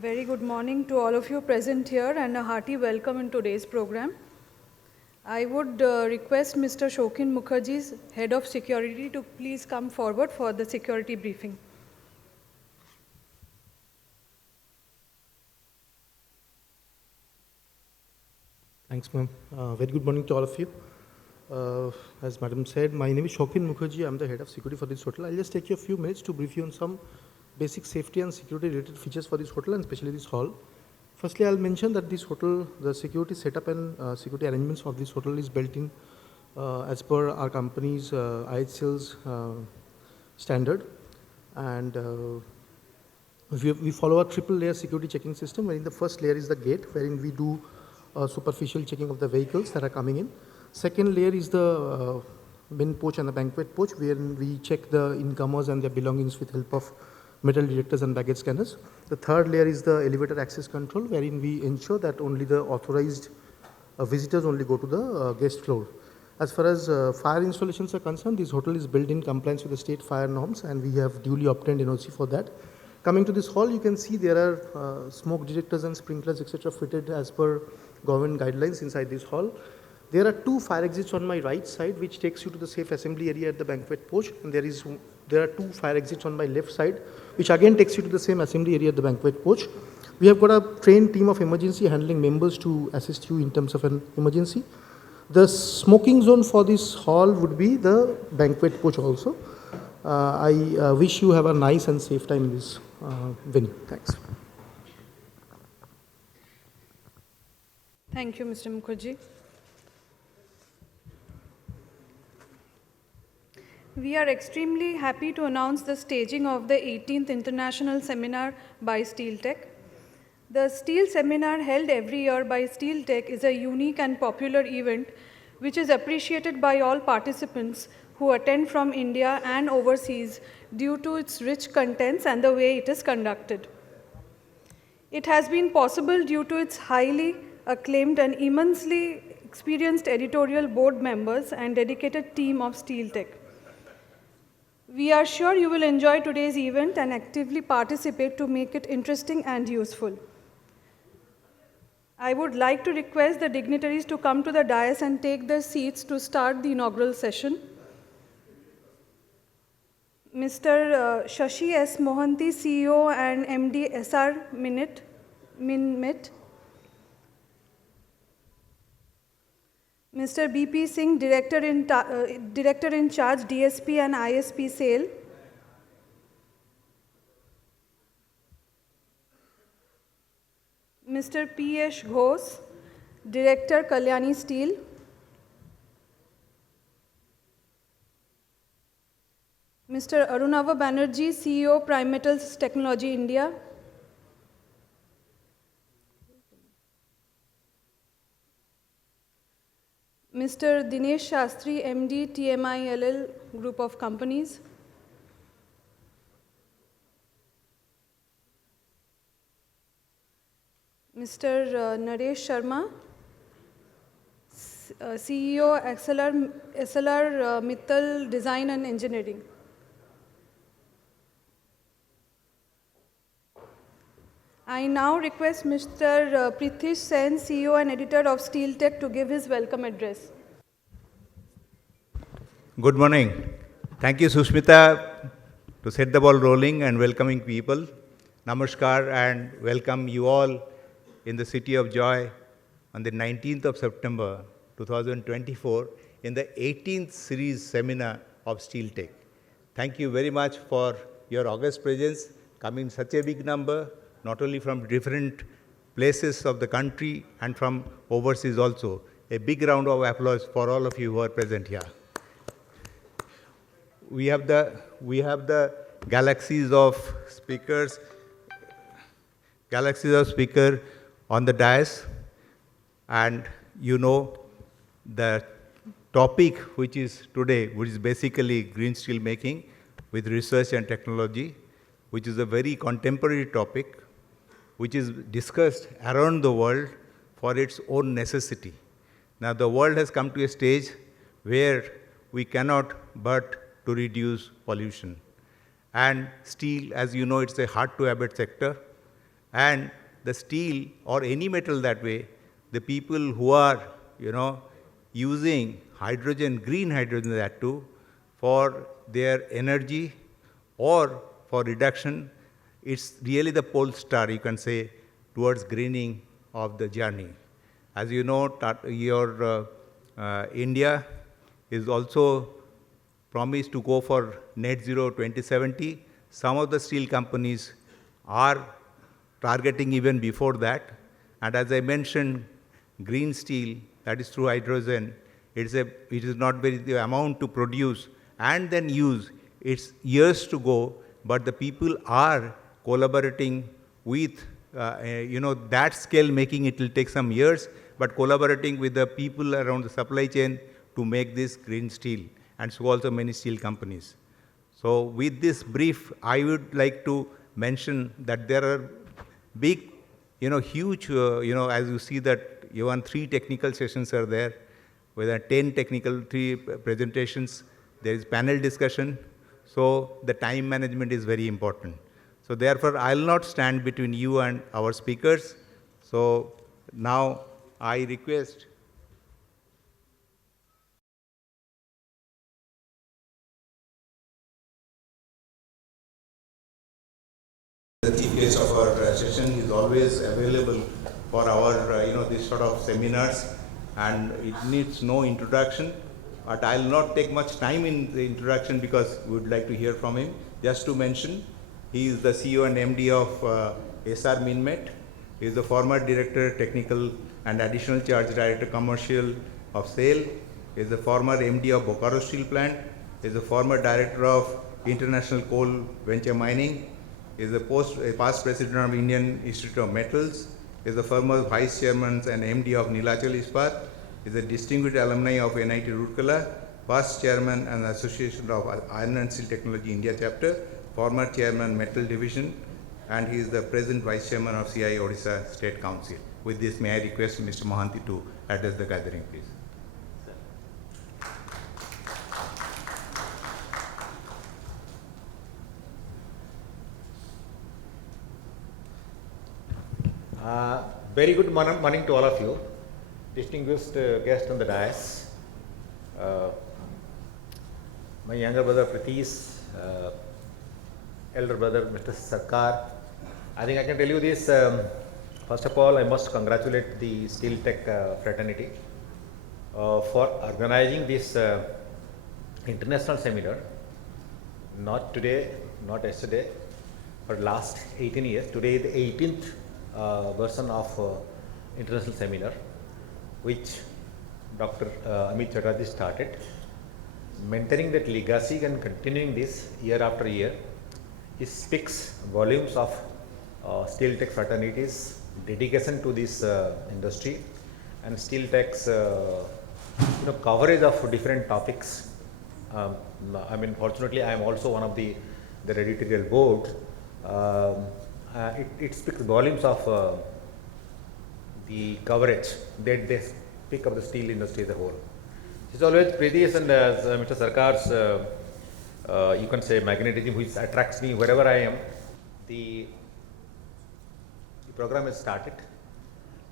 Very good morning to all of you present here and a hearty welcome in today's program. I would request Mr. Shokin Mukherjee's Head of Security to please come forward for the security briefing. Thanks, ma'am. Very good morning to all of you. As Madam said, my name is Shokin Mukherjee. I'm the Head of Security for this hotel. I'll just take you a few minutes to brief you on some basic safety and security related features for this hotel and especially this hall. Firstly, I'll mention that this hotel, the security setup and security arrangements of this hotel is built in as per our company's IHL's standard. And we follow a triple layer security checking system, wherein the first layer is the gate, wherein we do superficial checking of the vehicles that are coming in. Second layer is the main porch and the banquet porch, wherein we check the incomers and their belongings with help of metal detectors and baggage scanners. The third layer is the elevator access control, wherein we ensure that only the authorized visitors only go to the guest floor. As far as fire installations are concerned, this hotel is built in compliance with the state fire norms, and we have duly obtained NOC for that. Coming to this hall, you can see there are smoke detectors and sprinklers, etc., fitted as per government guidelines inside this hall. There are two fire exits on my right side, which takes you to the safe assembly area at the banquet porch, and there are two fire exits on my left side, which again takes you to the same assembly area at the banquet porch. We have got a trained team of emergency handling members to assist you in terms of an emergency. The smoking zone for this hall would be the banquet porch also. I wish you have a nice and safe time in this venue. Thanks. Thank you, Mr. Mukherjee. We are extremely happy to announce the staging of the 18th International Seminar by SteelTech. The Steel Seminar held every year by SteelTech is a unique and popular event which is appreciated by all participants who attend from India and overseas due to its rich contents and the way it is conducted. It has been possible due to its highly acclaimed and immensely experienced editorial board members and dedicated team of SteelTech. We are sure you will enjoy today's event and actively participate to make it interesting and useful. I would like to request the dignitaries to come to the dais and take their seats to start the inaugural session. Mr. Shashi S. Mohanty, CEO and MD SR Minit, Mr. BP Singh, Director in Charge, DSP and ISP Sale. Mr. P.S. Ghosh, Director, Kalyani Steel. Mr. Arunava Banerjee, CEO, Prime Metals Technology India. Mr. Dinesh Shastri, MD, TMILL Group of Companies. Mr. Naresh Sharma, CEO, SLR Mittal Design and Engineering. I now request Mr. Prithvish Sen, CEO and editor of SteelTech, to give his welcome address. Good morning. Thank you, Sushmita, to set the ball rolling and welcoming people. Namaskar and welcome you all in the City of Joy on the 19th of September 2024 in the 18th series seminar of SteelTech. Thank you very much for your august presence, coming in such a big number, not only from different places of the country and from overseas also. A big round of applause for all of you who are present here. We have the galaxies of speakers on the dais, and you know the topic which is today, which is basically green steel making with research and technology, which is a very contemporary topic, which is discussed around the world for its own necessity. Now the world has come to a stage where we cannot but to reduce pollution. And steel, as you know, it's a hard to abate sector. And the steel or any metal that way, the people who are, using hydrogen, green hydrogen that too, for their energy or for reduction, it's really the pole star, you can say, towards greening of the journey. As you know, India is also promised to go for net zero 2070. Some of the steel companies are targeting even before that. And as I mentioned, green steel, that is through hydrogen, it is not very the amount to produce and then use. It's years to go, but the people are collaborating with, that scale making it will take some years, but collaborating with the people around the supply chain to make this green steel, and so also many steel companies. So with this brief, I would like to mention that there are big, huge, as you see that even 3 technical sessions are there, with 10 technical 3 presentations. There is panel discussion. So the time management is very important. So therefore, I'll not stand between you and our speakers. So now I request the chief guest of our session is always available for our, this sort of seminars, and it needs no introduction. But I'll not take much time in the introduction because we would like to hear from him. Just to mention, he is the CEO and MD of SR Minmet. He is the former Director Technical and Additional Charge Director Commercial of SAIL. He is the former MD of Bokaro Steel Plant. He is the former Director of International Coal Venture Mining. He is the past President of Indian Institute of Metals. He is the former Vice Chairman and MD of Nilachal Ispat. He is a distinguished alumni of NIT Roorkela, past Chairman and Association of Iron and Steel Technology India Chapter, former Chairman Metal Division, and he is the present Vice Chairman of CI Odisha State Council. With this, may I request Mr. Mohanty to address the gathering, please. Very good morning to all of you, distinguished guests on the dais. My younger brother Pritish, elder brother Mr. Sarkar. I think I can tell you this. First of all, I must congratulate the Steel Tech fraternity for organizing this international seminar. Not today, not yesterday, for last 18 years. Today, the 18th version of international seminar, which Dr. Amit Chatterjee started. Maintaining that legacy and continuing this year after year, it speaks volumes of Steel Tech fraternity's dedication to this industry and Steel Tech's coverage of different topics. Fortunately, I am also one of the editorial board. It speaks volumes of the coverage that they speak of the steel industry as a whole. It's always Pritish and Mr. Sarkar's, you can say, magnetism which attracts me wherever I am. The program has started,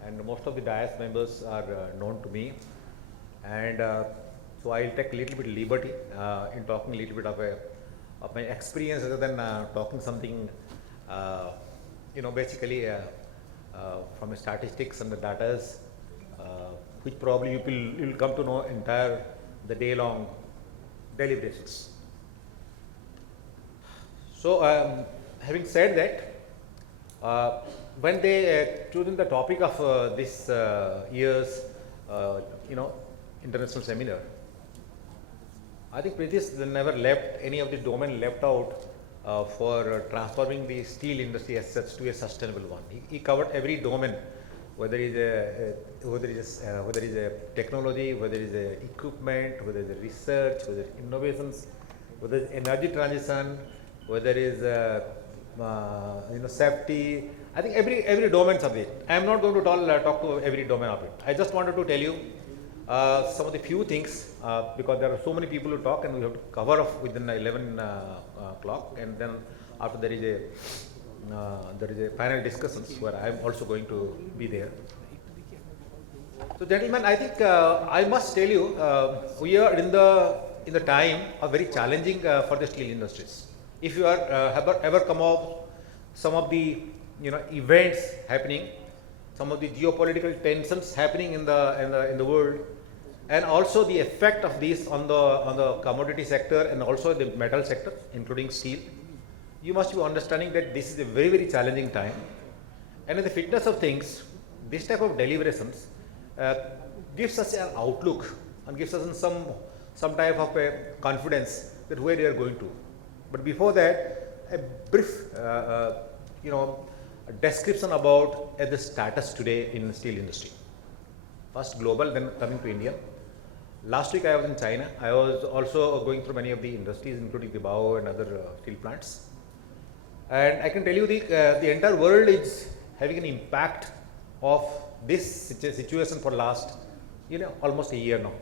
and most of the dais members are known to me, and so I'll take a little bit liberty in talking a little bit of my experience rather than talking something, basically from the statistics and the data, which probably you will come to know entire the day long daily basis. So having said that, when they chosen the topic of this year's international seminar, I think Pritish never left any of the domain left out for transforming the steel industry as such to a sustainable one. He covered every domain, whether it is a technology, whether it is a equipment, whether it is research, whether it is innovations, whether it is energy transition, whether it is safety. I think every domain of it. I am not going to talk to every domain of it. I just wanted to tell you some of the few things because there are so many people who talk and we have to cover off within 11 o'clock, and then after there is there is a panel discussions where I am also going to be there. So, gentlemen, I think I must tell you, we are in the time of very challenging for the steel industries. If you are have ever come up some of the events happening, some of the geopolitical tensions happening in the world, and also the effect of these on the commodity sector and also the metal sector, including steel, you must be understanding that this is a very, very challenging time. And in the fitness of things, this type of deliberations gives us an outlook and gives us some type of a confidence that where we are going to. But before that, a brief, description about the status today in the steel industry. First global, then coming to India. Last week I was in China. I was also going through many of the industries, including the Bao and other steel plants. And I can tell you the entire world is having an impact of this situation for last, almost a year now.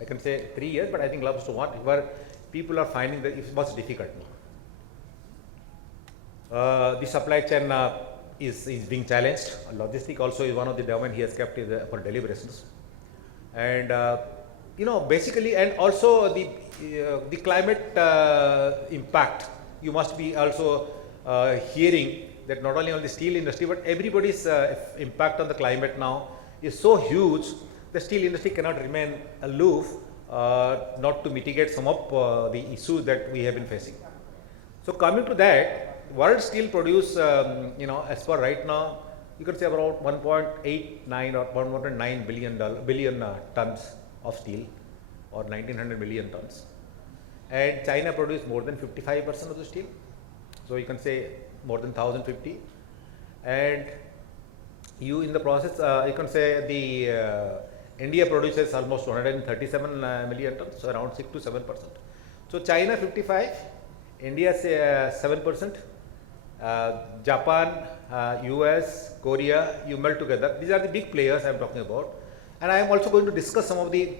I can say 3 years, but I think close to 1, where people are finding that it's much difficult now. The supply chain is being challenged. Logistic also is one of the domain he has kept for deliberations. And basically, and also the climate impact. You must be also hearing that not only on the steel industry, but everybody's impact on the climate now is so huge. The steel industry cannot remain aloof, not to mitigate some of the issues that we have been facing. So coming to that, world steel produce, as per right now, you can say about 1.89 or 1.9 billion tons of steel, or 1900 million tons. And China produced more than 55% of the steel. So you can say more than 1050. And you in the process, you can say the India produces almost 137 million tons, so around 6 to 7%. So China 55, India say 7%, Japan, US, Korea, you melt together. These are the big players I am talking about. And I am also going to discuss some of the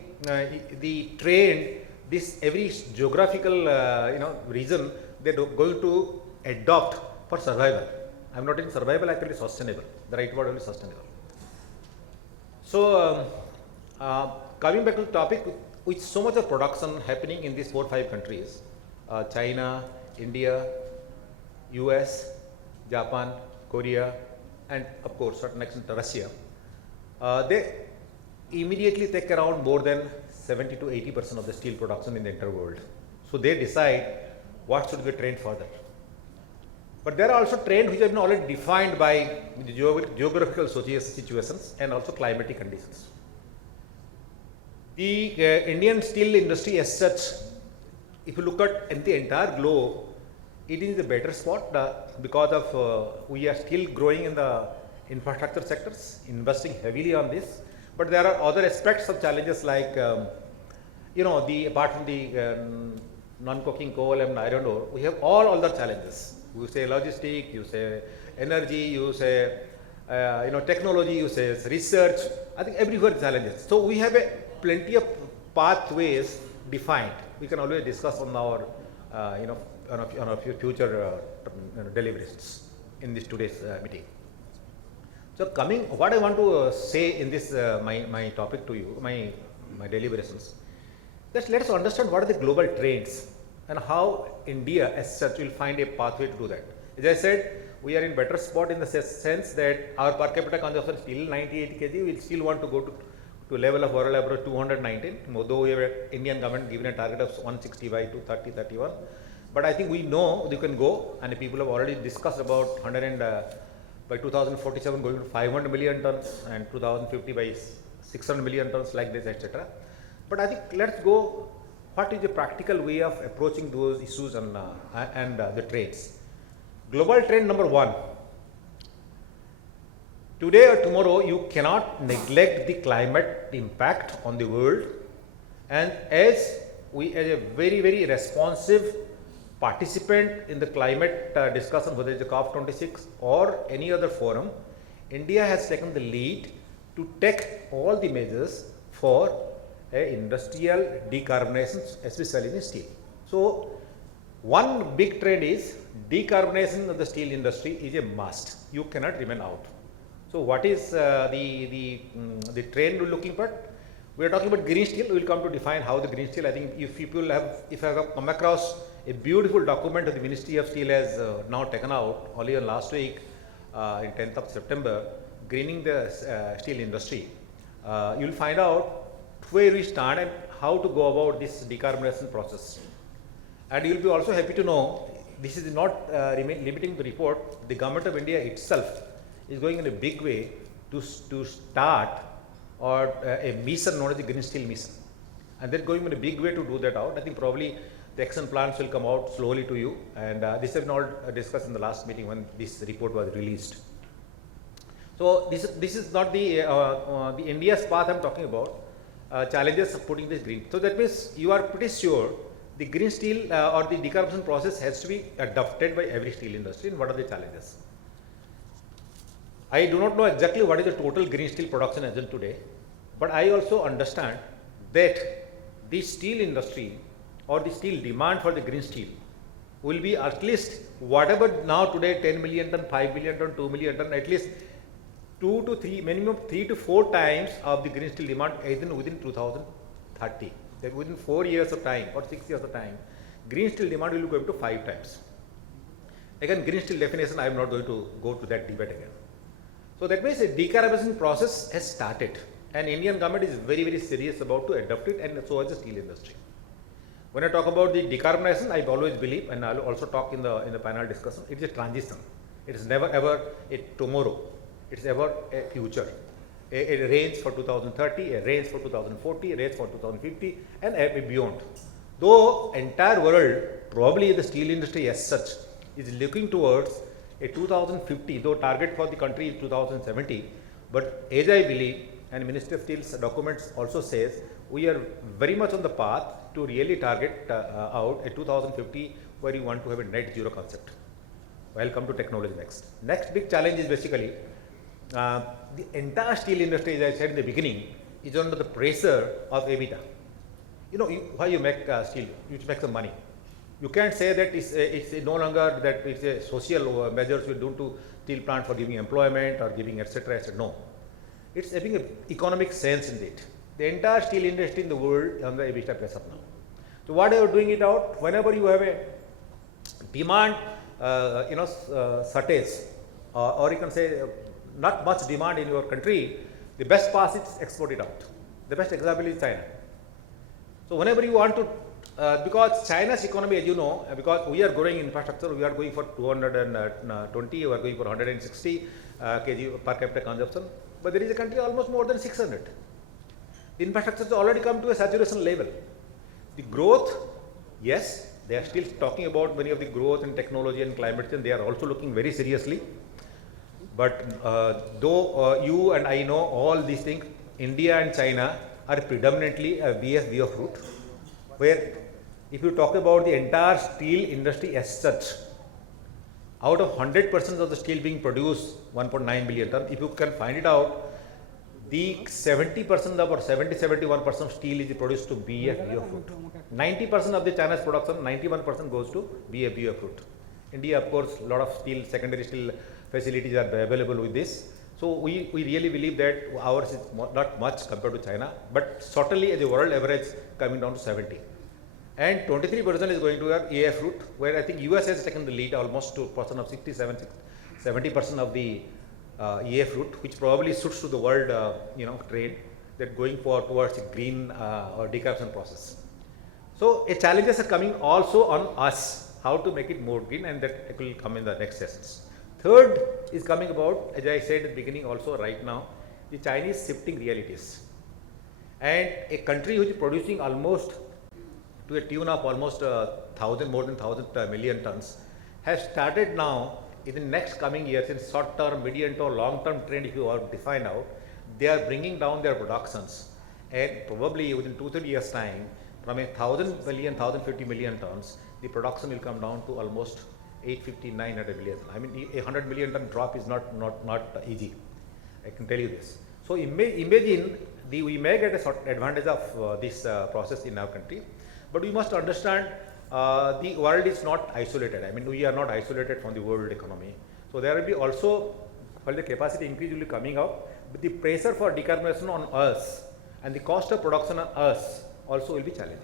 trend, this every geographical region they are going to adopt for survival. I am not in survival, actually sustainable. The right word is sustainable. So coming back to the topic, with so much of production happening in these 4 or 5 countries, China, India, US, Japan, Korea, and of course certain extent Russia, they immediately take around more than 70 to 80% of the steel production in the entire world. So they decide what should be the trend further. But there are also trends which have been already defined by the geographical situations and also climatic conditions. The Indian steel industry as such, if you look at the entire globe, it is a better spot because of we are still growing in the infrastructure sectors, investing heavily on this. But there are other aspects of challenges like, apart from the non-coking coal and iron ore, we have all other challenges. You say logistic, you say energy, you say technology, you say research. I think everywhere challenges. So we have plenty of pathways defined. We can always discuss on our on our future deliberations in this today's meeting. So coming, what I want to say in this my topic to you, my deliberations, just let us understand what are the global trends and how India as such will find a pathway to do that. As I said, we are in better spot in the sense that our per capita consumption is still 98 kg. We still want to go to level of world average 219, although we have Indian government given a target of 160 by 2030-31. But I think we know you can go, and people have already discussed about 100 by 2047 going to 500 million tons and 2050 by 600 million tons like this, etc. But I think let's go, what is the practical way of approaching those issues and the trends. Global trend number 1. Today or tomorrow, you cannot neglect the climate impact on the world. And as we, as a very, very responsive participant in the climate discussion, whether it's the COP26 or any other forum, India has taken the lead to take all the measures for industrial decarbonization, especially in steel. So One big trend is decarbonization of the steel industry is a must. You cannot remain out. So what is the trend we're looking for? We are talking about green steel. We will come to define how the green steel. I think if I have come across a beautiful document that the Ministry of Steel has now taken out only on last week, in 10th of September, greening the steel industry. You will find out where we stand and how to go about this decarbonization process. And you will be also happy to know this is not limiting the report. The government of India itself is going in a big way to start a mission known as the Green Steel Mission. And they're going in a big way to do that out. I think probably the action plans will come out slowly to you. And this has been all discussed in the last meeting when this report was released. So this is not the India's path I'm talking about. Challenges of putting this green. So that means you are pretty sure the green steel or the decarbonization process has to be adopted by every steel industry. And what are the challenges? I do not know exactly what is the total green steel production as of today, but I also understand that the steel industry or the steel demand for the green steel will be at least whatever now today 10 million ton, 5 million ton, 2 million ton, at least 2 to 3, minimum 3 to 4 times of the green steel demand even within 2030. That within 4 years of time or 6 years of time, green steel demand will go up to 5 times. Again, green steel definition, I am not going to go to that debate again. So that means a decarbonization process has started, and Indian government is very, very serious about to adopt it, and so is the steel industry. When I talk about the decarbonization, I always believe, and I will also talk in the panel discussion, it is a transition. It is never ever a tomorrow. It is ever a future. A range for 2030, a range for 2040, a range for 2050, and beyond. Though entire world, probably the steel industry as such, is looking towards a 2050, though target for the country is 2070, but as I believe, and Ministry of Steel's documents also says, we are very much on the path to really target out a 2050 where you want to have a net zero concept. I'll come to technology next. Next big challenge is basically the entire steel industry, as I said in the beginning, is under the pressure of EBITDA. You know, why you make steel, you make some money. You can't say that it's no longer that it's a social measures we do to steel plant for giving employment or giving etc. etc. No, it's having an economic sense in it. The entire steel industry in the world is under EBITDA pressure now. So what are you doing it out? Whenever you have a demand, shortage, or you can say not much demand in your country, the best path is export it out. The best example is China. So whenever you want to because China's economy, as you know, because we are growing infrastructure, we are going for 220, we are going for 160 kg per capita consumption, but there is a country almost more than 600. The infrastructure has already come to a saturation level. The growth, yes, they are still talking about many of the growth in technology and climate change, they are also looking very seriously. But though you and I know all these things, India and China are predominantly a BF route, where if you talk about the entire steel industry as such, out of 100% of the steel being produced, 1.9 billion ton, if you can find it out, the 70% of or 71% of steel is produced to BF route. 90% of the China's production, 91% goes to BF route. India, of course, a lot of steel, secondary steel facilities are available with this. So we really believe that ours is not much compared to China, but certainly as a world average coming down to 70. And 23% is going to our EAF route, where I think US has taken the lead almost to a person of 70% of the EAF route, which probably suits to the world trend that going towards a green or decarbonization process. So challenges are coming also on us, how to make it more green, and that will come in the next sessions. Third is coming about, as I said at the beginning also right now, the Chinese shifting realities. And a country which is producing almost to a tune of almost more than 1,000 million tons, has started now in the next coming years in short term, medium term, long term trend, if you are defined out, they are bringing down their productions, and probably within 2-3 years time, from 1,000 million, 1,050 million tons, the production will come down to almost 850-900 million. I mean, a 100 million ton drop is not easy. I can tell you this. So imagine we may get a sort of advantage of this process in our country, but we must understand the world is not isolated. I mean, we are not isolated from the world economy. So there will be also, while the capacity increase will be coming up, but the pressure for decarbonization on us and the cost of production on us also will be challenging.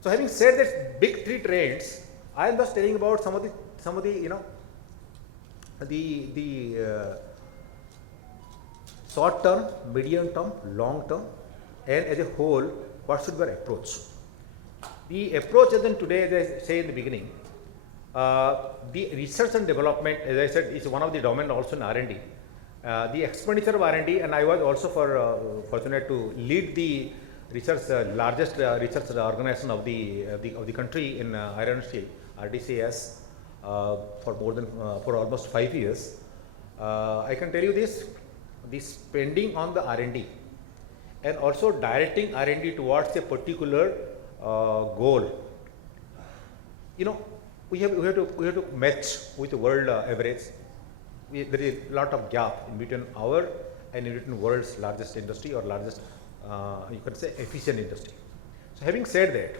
So having said that big three trends, I am just telling about some of the you know, the short term, medium term, long term, and as a whole, what should be our approach? The approach as in today, as I say in the beginning, the research and development, as I said, is one of the domain also in R&D. The expenditure of R&D, and I was also fortunate to lead the research, largest research organization of the country in iron and steel, RDCS, for more than for almost 5 years. I can tell you this: the spending on the R&D and also directing R&D towards a particular goal. You know, we have to match with the world average. There is a lot of gap in between our and in between world's largest industry or largest, you can say, efficient industry. So having said that,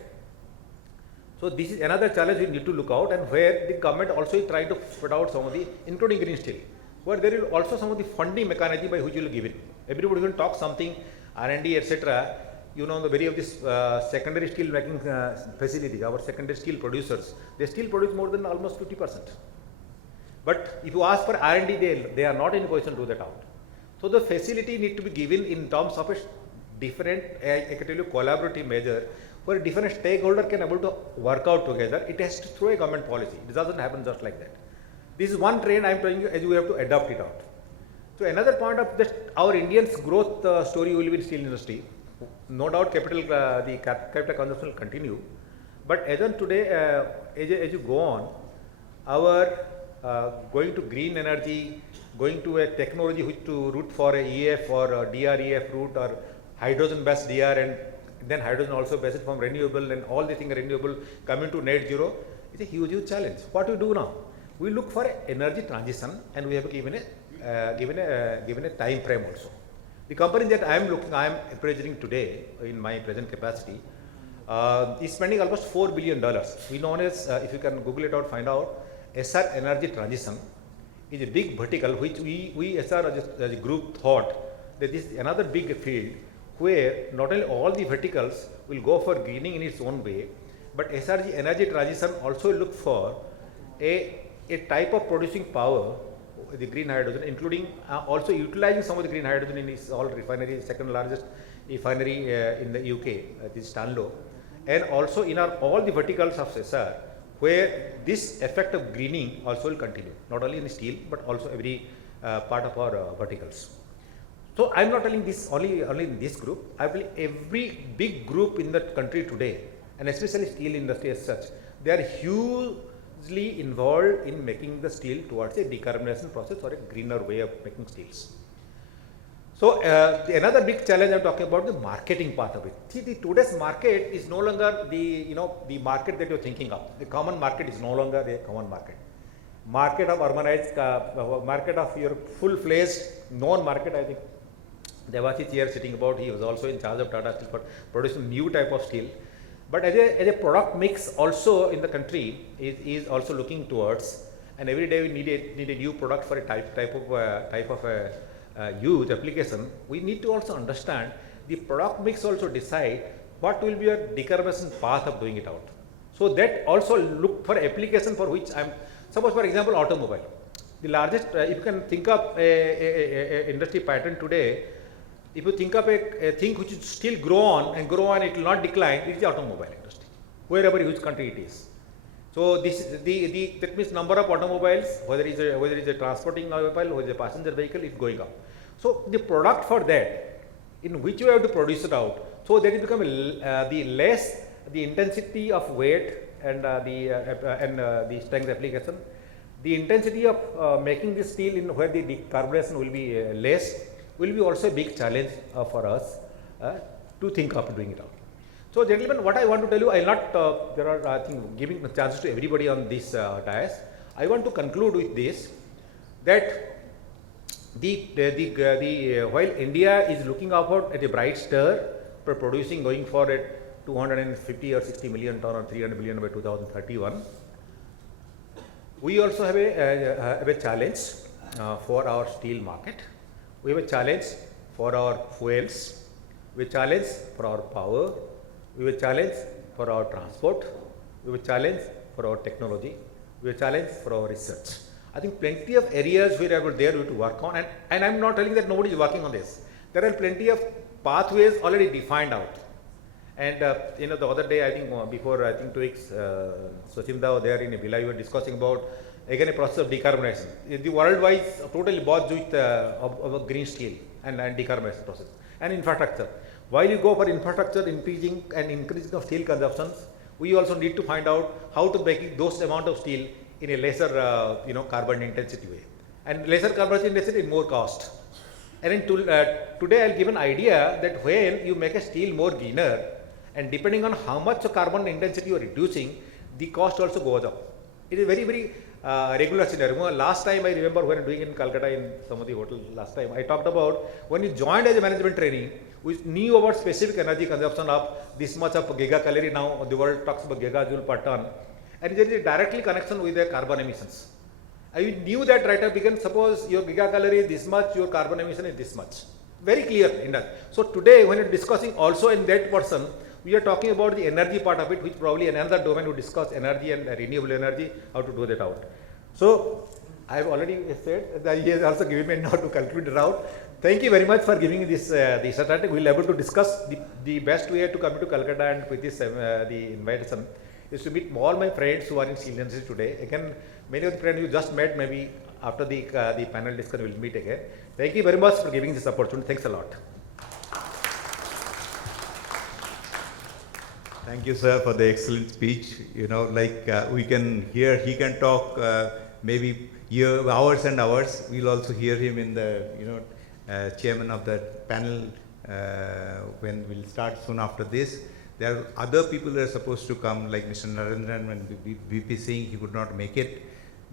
so this is another challenge we need to look out, and where the government also is trying to put out some of the, including green steel, where there is also some of the funding mechanism by which you will give it. Everybody will talk something, R&D, etc. You know, the very of this secondary steel making facility, our secondary steel producers, they still produce more than almost 50%. But if you ask for R&D, they are not in a position to do that out. So the facility need to be given in terms of a different, I can tell you, collaborative measure, where different stakeholder can able to work out together. It has to through a government policy. It doesn't happen just like that. This is one trend I am telling you, as you have to adopt it out. So another point of that, our Indians' growth story will be in steel industry. No doubt, capital consumption will continue. But as on today, as you go on, our going to green energy, going to a technology which to route for a EF or a DREF route or hydrogen-based DR, and then hydrogen also based from renewable, and all the things renewable coming to net zero is a huge challenge. What we do now? We look for energy transition, and we have given a time frame also. The company that I am representing today in my present capacity is spending almost $4 billion. We known as, if you can Google it out, find out, SR energy transition is a big vertical which we SR as a group thought that this is another big field where not only all the verticals will go for greening in its own way, but SRG energy transition also look for a type of producing power, the green hydrogen, including also utilizing some of the green hydrogen in its all refinery, second largest refinery in the UK, this Stanlow, and also in all the verticals of SR, where this effect of greening also will continue, not only in steel, but also every part of our verticals. So I am not telling this only in this group, I will every big group in the country today, and especially steel industry as such, they are hugely involved in making the steel towards a decarbonization process or a greener way of making steels. So another big challenge I am talking about, the marketing part of it. See, the today's market is no longer the market that you are thinking of. The common market is no longer a common market. Market of urbanized, market of your full-fledged known market. I think Devashish here sitting about, he was also in charge of Tata Steel for producing new type of steel. But as a product mix also in the country is also looking towards, and every day we need a new product for a type of use application. We need to also understand the product mix, also decide what will be a decarbonization path of doing it out. So that also look for application for which suppose for example automobile. The largest, if you can think of a industry pattern today, if you think of a thing which is still grow on, it will not decline, it is the automobile industry, wherever which country it is. So this that means number of automobiles, whether it is a transporting automobile or is a passenger vehicle, is going up. So the product for that, in which you have to produce it out, so that it become the intensity of weight and the strength application, the intensity of making the steel in where the decarbonization will be less, will be also a big challenge for us to think of doing it out. So gentlemen, what I want to tell you, I will not, there are I think giving chances to everybody on this dais. I want to conclude with this, that while India is looking out at a bright star for producing going forward 250 or 60 million ton or 300 million by 2031. We also have a challenge for our steel market. We have a challenge for our fuels. We have a challenge for our power. We have a challenge for our transport. We have a challenge for our technology. We have a challenge for our research. I think plenty of areas where we have to work on, and I'm not telling that nobody is working on this. There are plenty of pathways already defined out. And the other day, I think before 2 weeks, September was there in a villa. We were discussing about again a process of decarbonization. The worldwide totally bought with of green steel and decarbonization process and infrastructure. While you go for infrastructure, increasing of steel consumptions, we also need to find out how to make those amount of steel in a lesser carbon intensity way, and lesser carbon intensity in more cost. And in today, I'll give an idea that when you make a steel more greener, and depending on how much carbon intensity you are reducing, the cost also goes up. It is very, very regular scenario. Last time I remember when doing in Calcutta in some of the hotels last time, I talked about when you joined as a management trainee, we knew about specific energy consumption of this much of gigacalorie. Now the world talks about gigajoule per ton, and there is a directly connection with the carbon emissions. I knew that right up because suppose your gigacalorie is this much, your carbon emission is this much. Very clear in that. So today when you're discussing also in that person, we are talking about the energy part of it, which probably another domain would discuss energy and renewable energy, how to do that out. So I have already said that he has also given me now to conclude the route. Thank you very much for giving this this opportunity. We will be able to discuss the best way to come to Calcutta and with this the invitation is to meet all my friends who are in steel industry today. Again, many of the friends you just met, maybe after the panel discussion we will meet again. Thank you very much for giving this opportunity. Thanks a lot. Thank you, sir, for the excellent speech. We can hear, he can talk maybe hours and hours. We'll also hear him in the, chairman of the panel when we'll start soon after this. There are other people that are supposed to come, like Mr. Narendran and VP Singh, he could not make it,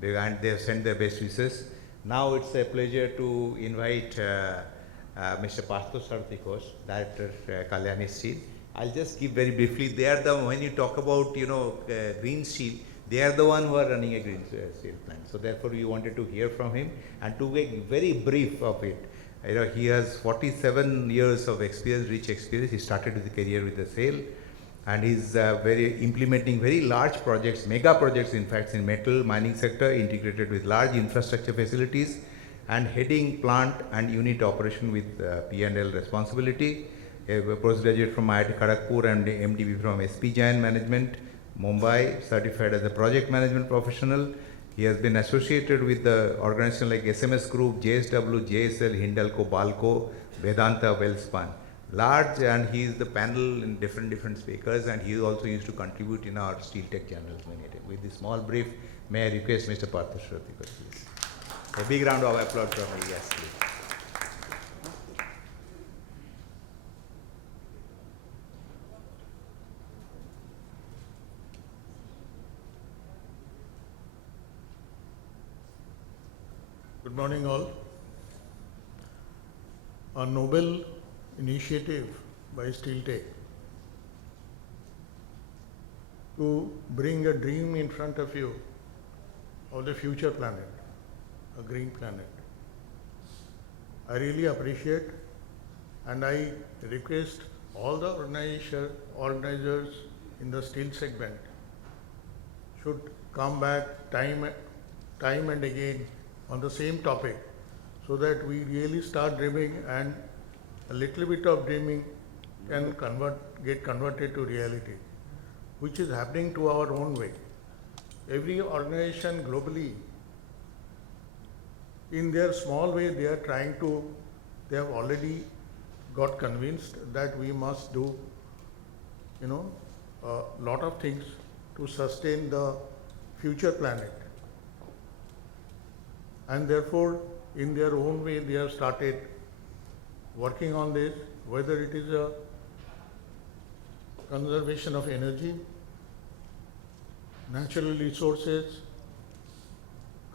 and they have sent their best wishes. Now it's a pleasure to invite Mr. Partho Sarthikos, Director, Kalyani Steel. I'll just give very briefly, they are the, when you talk about, green steel, they are the one who are running a green steel plant. So therefore we wanted to hear from him and to make very brief of it. He has 47 years of experience, rich experience. He started his career with the SAIL, and he's implementing very large projects, mega projects in fact in metal mining sector, integrated with large infrastructure facilities, and heading plant and unit operation with P&L responsibility. A postgraduate from IIT Kharagpur and MDB from SP Jain Management, Mumbai, certified as a project management professional. He has been associated with the organization like SMS Group, JSW, JSL, Hindalco, Balco, Vedanta, Wellspan. Large, and he is the panel in different speakers, and he also used to contribute in our Steel Tech journals many times. With this small brief, may I request Mr. Partho Sarthikos, please. A big round of applause from me, yes, please. Good morning all. A noble initiative by Steel Tech to bring a dream in front of you of the future planet, a green planet. I really appreciate, and I request all the organizers in the steel segment should come back time and again on the same topic, so that we really start dreaming, and a little bit of dreaming can get converted to reality, which is happening to our own way. Every organization globally, in their small way, they have already got convinced that we must do, a lot of things to sustain the future planet. And therefore, in their own way, they have started working on this, whether it is a conservation of energy, natural resources,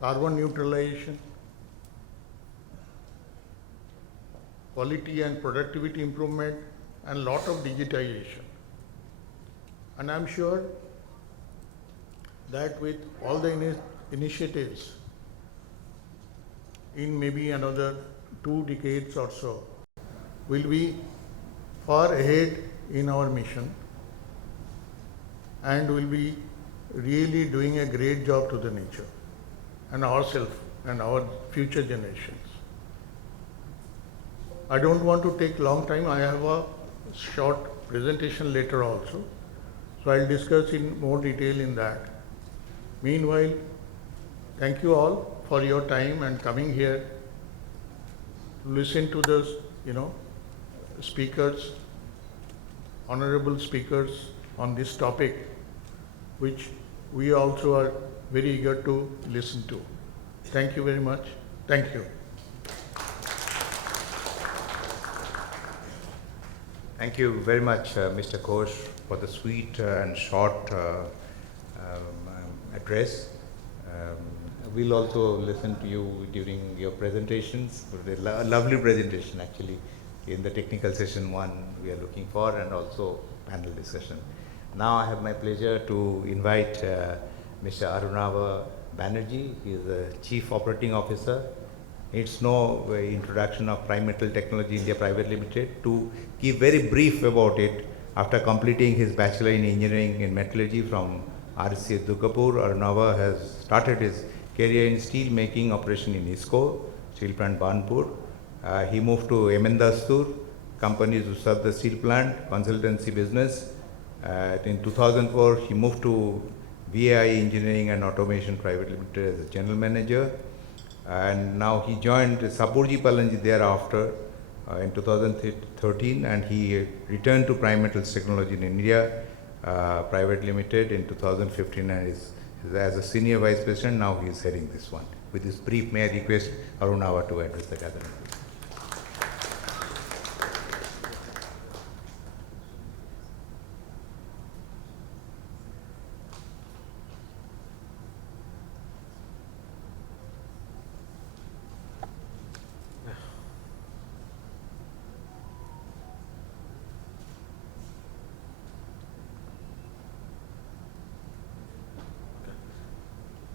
carbon neutralization, quality and productivity improvement, and lot of digitization. And I'm sure that with all the initiatives in maybe another 2 decades or so, we'll be far ahead in our mission and will be really doing a great job to the nature and ourselves and our future generations. I don't want to take long time. I have a short presentation later also. So I'll discuss in more detail in that. Meanwhile, thank you all for your time and coming here to listen to the, speakers, honorable speakers on this topic, which we also are very eager to listen to. Thank you very much. Thank you. Thank you very much, Mr. Ghosh, for the sweet and short address. We'll also listen to you during your presentations. A lovely presentation, actually, in the technical session 1 we are looking for, and also panel discussion. Now I have my pleasure to invite Mr. Arunava Banerjee. He is the Chief Operating Officer. It's no introduction of Prime Metal Technology India Private Limited, to give very brief about it. After completing his Bachelor in Engineering in Metallurgy from RSC Durgapur, Arunava has started his career in steel making operation in ISCO, steel plant Banpur. He moved to Emendastur, companies to serve the steel plant, consultancy business. In 2004, he moved to VAI Engineering and Automation Private Limited as a general manager. And now he joined Saburji Palanji thereafter in 2013, and he returned to Prime Metals Technology in India Private Limited in 2015, and is as a senior vice president. Now he is heading this one. With this brief, may I request Arunava to address the gathering.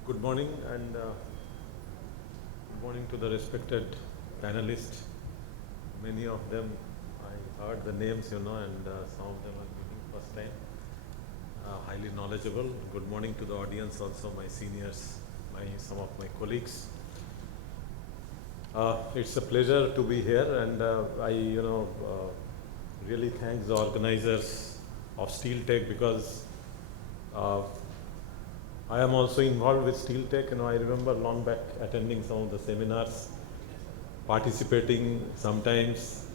Good morning, and good morning to the respected panelists. Many of them, I heard the names, and some of them are meeting first time. Highly knowledgeable. Good morning to the audience, also my seniors, some of my colleagues. It's a pleasure to be here, and I, really thank the organizers of Steel Tech, because I am also involved with Steel Tech. I remember long back attending some of the seminars, participating sometimes,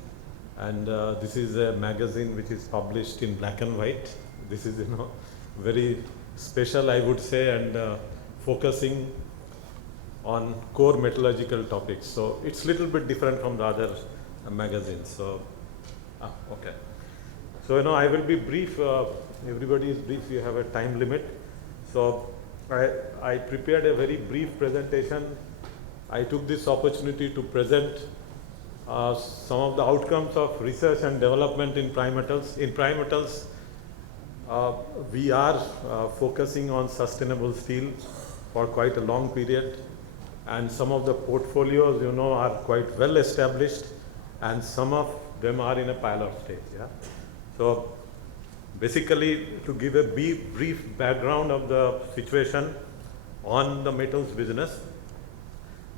and this is a magazine which is published in black and white. This is, very special, I would say, and focusing on core metallurgical topics. So it's a little bit different from the other magazines. So, okay. So, I will be brief. Everybody is brief. You have a time limit. So, I prepared a very brief presentation. I took this opportunity to present some of the outcomes of research and development in prime metals. In prime metals, we are focusing on sustainable steel for quite a long period, and some of the portfolios, are quite well established, and some of them are in a pilot stage. Yeah. So basically, to give a brief background of the situation on the metals business,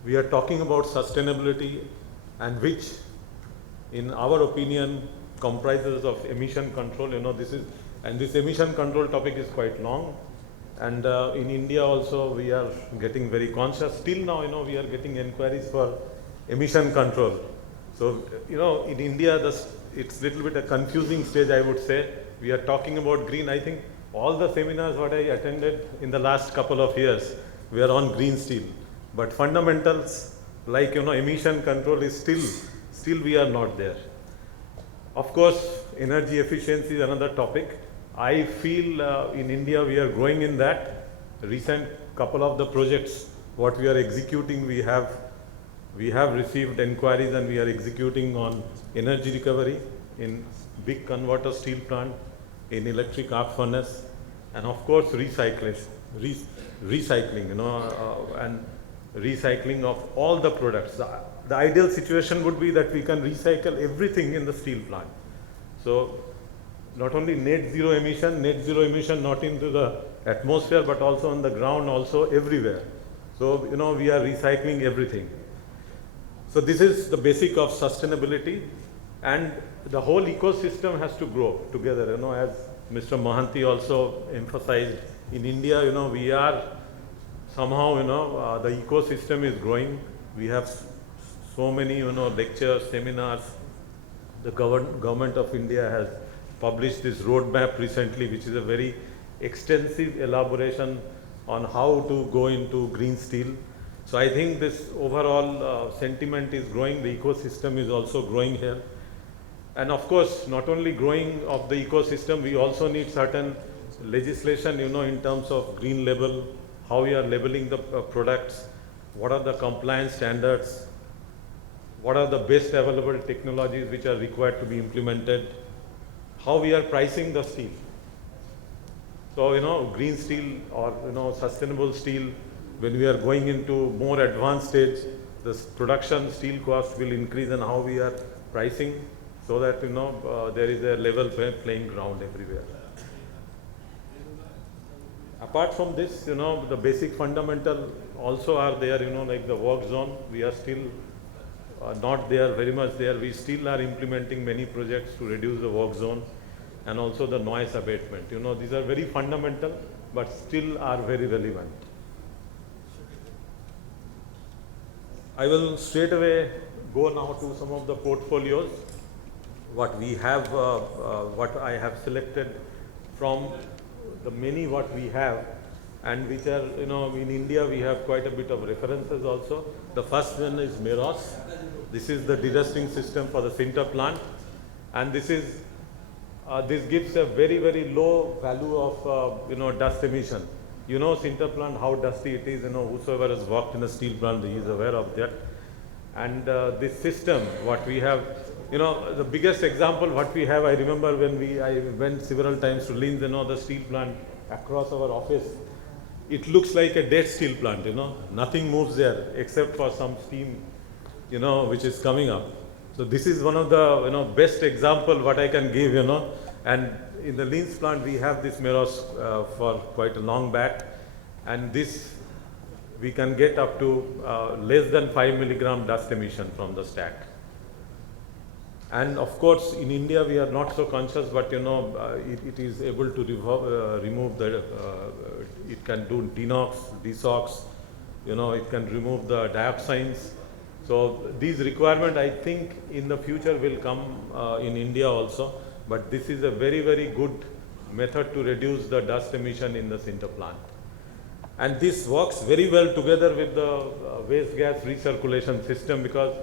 we are talking about sustainability, and which, in our opinion, comprises of emission control. This emission control topic is quite long, and in India also we are getting very conscious. Still now, we are getting inquiries for emission control. So, in India, it's little bit a confusing stage, I would say. We are talking about green. I think all the seminars what I attended in the last couple of years, we are on green steel. But fundamentals like, emission control is still we are not there. Of course, energy efficiency is another topic. I feel in India we are growing in that. Recent couple of the projects what we are executing, we have received inquiries, and we are executing on energy recovery in big converter steel plant. in electric arc furnace, and of course recycling, and recycling of all the products. The ideal situation would be that we can recycle everything in the steel plant. So not only net zero emission not into the atmosphere, but also on the ground, also everywhere. So, we are recycling everything. So this is the basic of sustainability, and the whole ecosystem has to grow together. As Mr. Mohanty also emphasized, in India, we are somehow, the ecosystem is growing. We have so many, lectures, seminars. The government of India has published this roadmap recently, which is a very extensive elaboration on how to go into green steel. So I think this overall sentiment is growing. The ecosystem is also growing here. And of course, not only growing of the ecosystem, we also need certain legislation, in terms of green label, how we are labeling the products, what are the compliance standards, what are the best available technologies which are required to be implemented, how we are pricing the steel. So, green steel or, sustainable steel, when we are going into more advanced stage, the production steel cost will increase, and how we are pricing, so that, there is a level playing ground everywhere. Apart from this, the basic fundamental also are there, like the work zone. We are still not there, very much there. We still are implementing many projects to reduce the work zone, and also the noise abatement. These are very fundamental, but still are very relevant. I will straight away go now to some of the portfolios, what we have, what I have selected from the many what we have, and which are, in India we have quite a bit of references also. The first one is Meros. This is the de-rusting system for the sinter plant, and this is this gives a very, very low value of dust emission. Sinter plant, how dusty it is. Whosoever has worked in a steel plant, he is aware of that. And this system, what we have, the biggest example what we have, I remember when I went several times to Linz, the steel plant across our office. It looks like a dead steel plant. Nothing moves there except for some steam, which is coming up. So this is one of the best example what I can give, and in the Linz plant we have this Meros for quite a long back, and this we can get up to less than 5 milligram dust emission from the stack. And of course in India we are not so conscious, but it is able to remove the, it can do denox, desox, it can remove the dioxins. So these requirements, I think, in the future will come in India also. But this is a very, very good method to reduce the dust emission in the sinter plant. And this works very well together with the waste gas recirculation system, because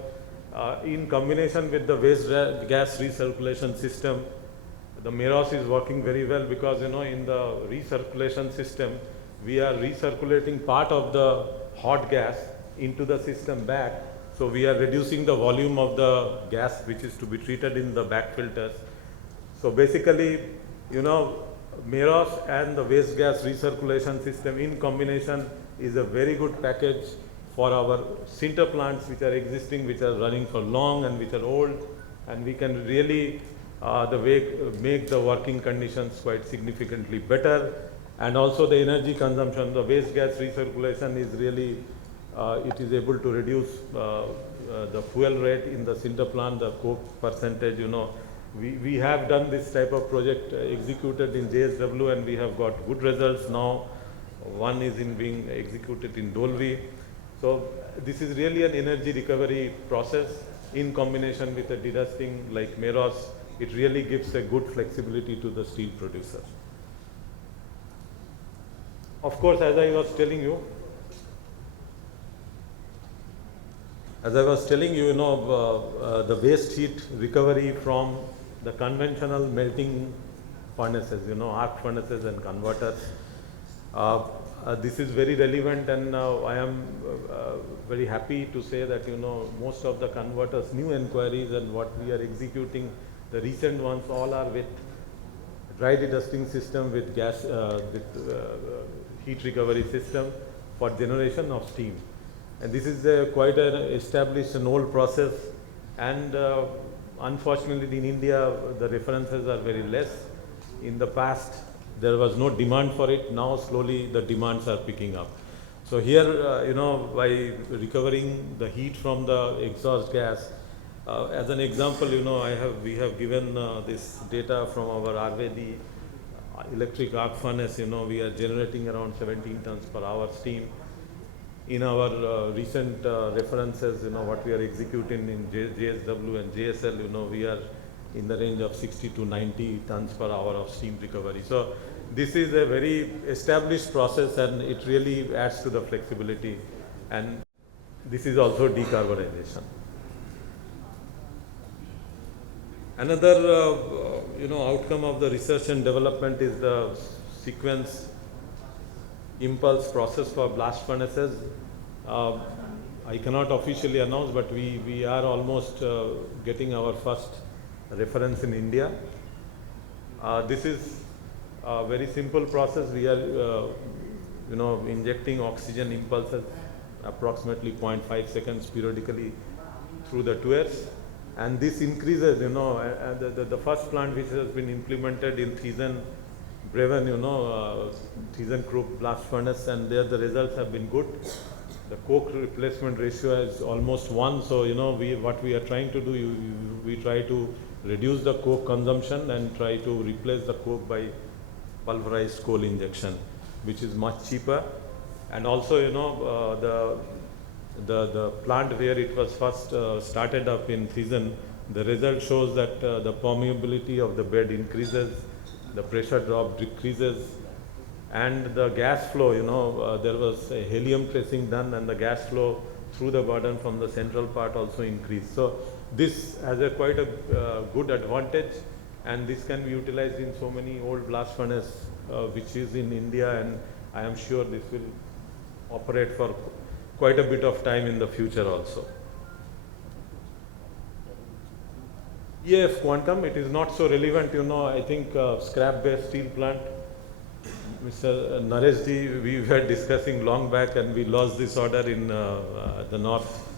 in combination with the waste gas recirculation system, the Meros is working very well, because in the recirculation system, we are recirculating part of the hot gas into the system back. So we are reducing the volume of the gas which is to be treated in the back filters. So basically, Meros and the waste gas recirculation system in combination is a very good package for our sinter plants which are existing, which are running for long and which are old, and we can really make the working conditions quite significantly better. And also the energy consumption, the waste gas recirculation is really, it is able to reduce the fuel rate in the sinter plant, the coke percentage. We have done this type of project executed in JSW, and we have got good results now. One is being executed in Dolvi. So this is really an energy recovery process in combination with a de-rusting like Meros. It really gives a good flexibility to the steel producer. Of course, as I was telling you, the waste heat recovery from the conventional melting furnaces, arc furnaces and converters. This is very relevant, and I am very happy to say that, most of the converters, new inquiries and what we are executing, the recent ones all are with dry dusting system with gas, heat recovery system for generation of steam. And this is quite an established and old process, and unfortunately in India the references are very less. In the past there was no demand for it, now slowly the demands are picking up. So here, by recovering the heat from the exhaust gas, as an example, we have given this data from our RVD electric arc furnace. We are generating around 17 tons per hour steam. In our recent references, what we are executing in JSW and JSL, we are in the range of 60 to 90 tons per hour of steam recovery. So this is a very established process, and it really adds to the flexibility, and this is also decarbonization. Another outcome of the research and development is the sequence impulse process for blast furnaces. I cannot officially announce, but we are almost getting our first reference in India. This is a very simple process. We are injecting oxygen impulses approximately 0.5 seconds periodically through the tuers, and this increases. The first plant which has been implemented in Breven, ThyssenKrupp blast furnace, and there the results have been good. The coke replacement ratio is almost 1. So what we are trying to do, we try to reduce the coke consumption and try to replace the coke by pulverized coal injection, which is much cheaper. And also, the plant where it was first started up in Thyssen, the result shows that the permeability of the bed increases, the pressure drop decreases, and the gas flow, there was a helium tracing done, and the gas flow through the burden from the central part also increased. So this has quite a good advantage, and this can be utilized in so many old blast furnace which is in India, and I am sure this will operate for quite a bit of time in the future also. EAF quantum, it is not so relevant, I think scrap-based steel plant. Mr. Naresh ji, we were discussing long back, and we lost this order in the north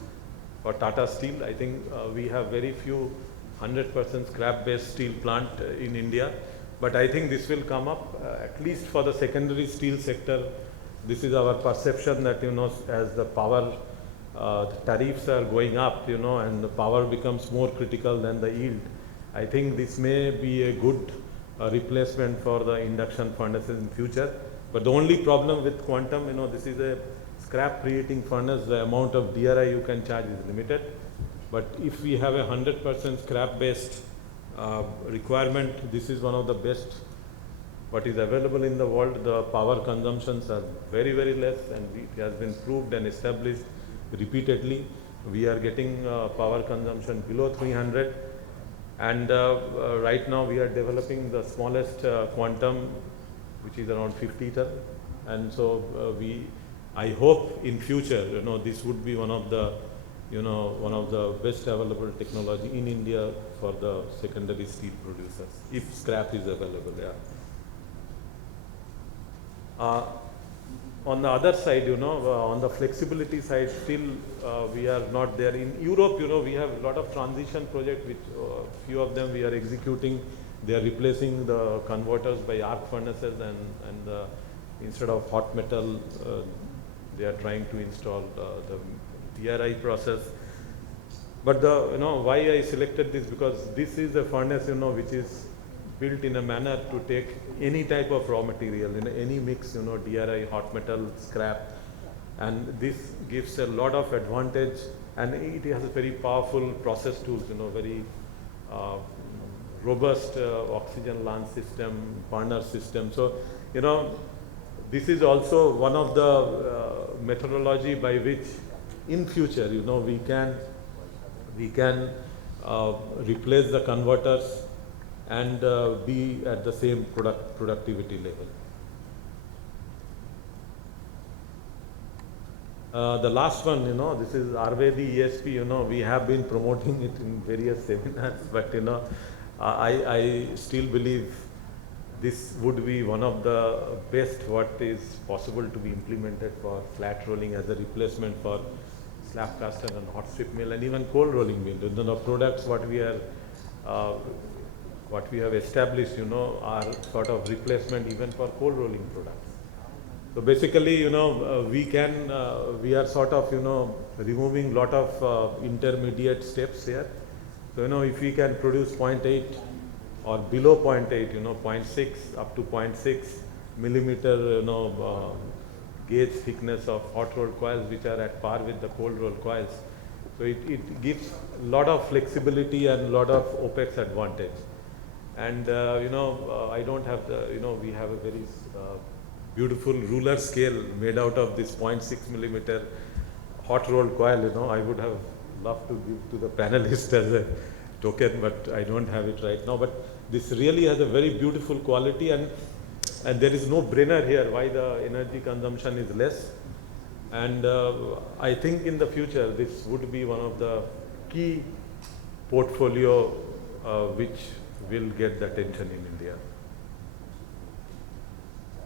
for Tata Steel. I think we have very few 100% scrap-based steel plant in India, but I think this will come up at least for the secondary steel sector. This is our perception that, as the power tariffs are going up, and the power becomes more critical than the yield, I think this may be a good replacement for the induction furnaces in future. But the only problem with quantum, this is a scrap creating furnace. The amount of DRI you can charge is limited. But if we have a 100% scrap based requirement, this is one of the best what is available in the world. The power consumptions are very, very less, and it has been proved and established repeatedly. We are getting power consumption below 300. And right now we are developing the smallest quantum, which is around 50 ton. And so I hope in future, this would be one of the best available technology in India for the secondary steel producers, if scrap is available. On the other side, on the flexibility side, still we are not there. In Europe, we have a lot of transition projects, which few of them we are executing. They are replacing the converters by arc furnaces, and instead of hot metal, they are trying to install the DRI process. But why I selected this, because this is a furnace, which is built in a manner to take any type of raw material, any mix, DRI, hot metal, scrap, and this gives a lot of advantage, and it has a very powerful process tools, very robust oxygen lance system, burner system. So, this is also one of the methodology by which in future, we can replace the converters and be at the same productivity level. The last one, this is RVD ESP, we have been promoting it in various seminars, but I still believe this would be one of the best what is possible to be implemented for flat rolling as a replacement for slab caster and hot strip mill and even cold rolling mill. The products what we have established, are sort of replacement even for cold rolling products. So basically, we are sort of, removing lot of intermediate steps here. So, if we can produce 0.8 or below 0.8, 0.6 up to 0.6 millimeter, gauge thickness of hot rolled coils, which are at par with the cold rolled coils. So it gives a lot of flexibility and a lot of OPEX advantage. And, I don't have the, we have a very beautiful ruler scale made out of this 0.6 millimeter hot rolled coil. I would have loved to give to the panelists as a token, but I don't have it right now. But this really has a very beautiful quality, and there is no brainer here why the energy consumption is less. And I think in the future this would be one of the key portfolio which will get the attention in India.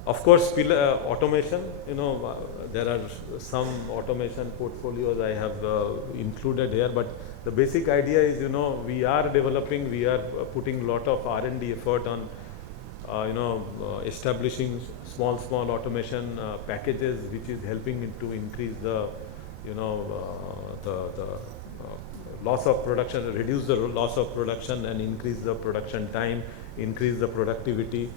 Of course, automation, there are some automation portfolios I have included here, but the basic idea is, we are developing, we are putting a lot of R&D effort on, establishing small automation packages, which is helping to increase the, the loss of production, reduce the loss of production and increase the production time, increase the productivity.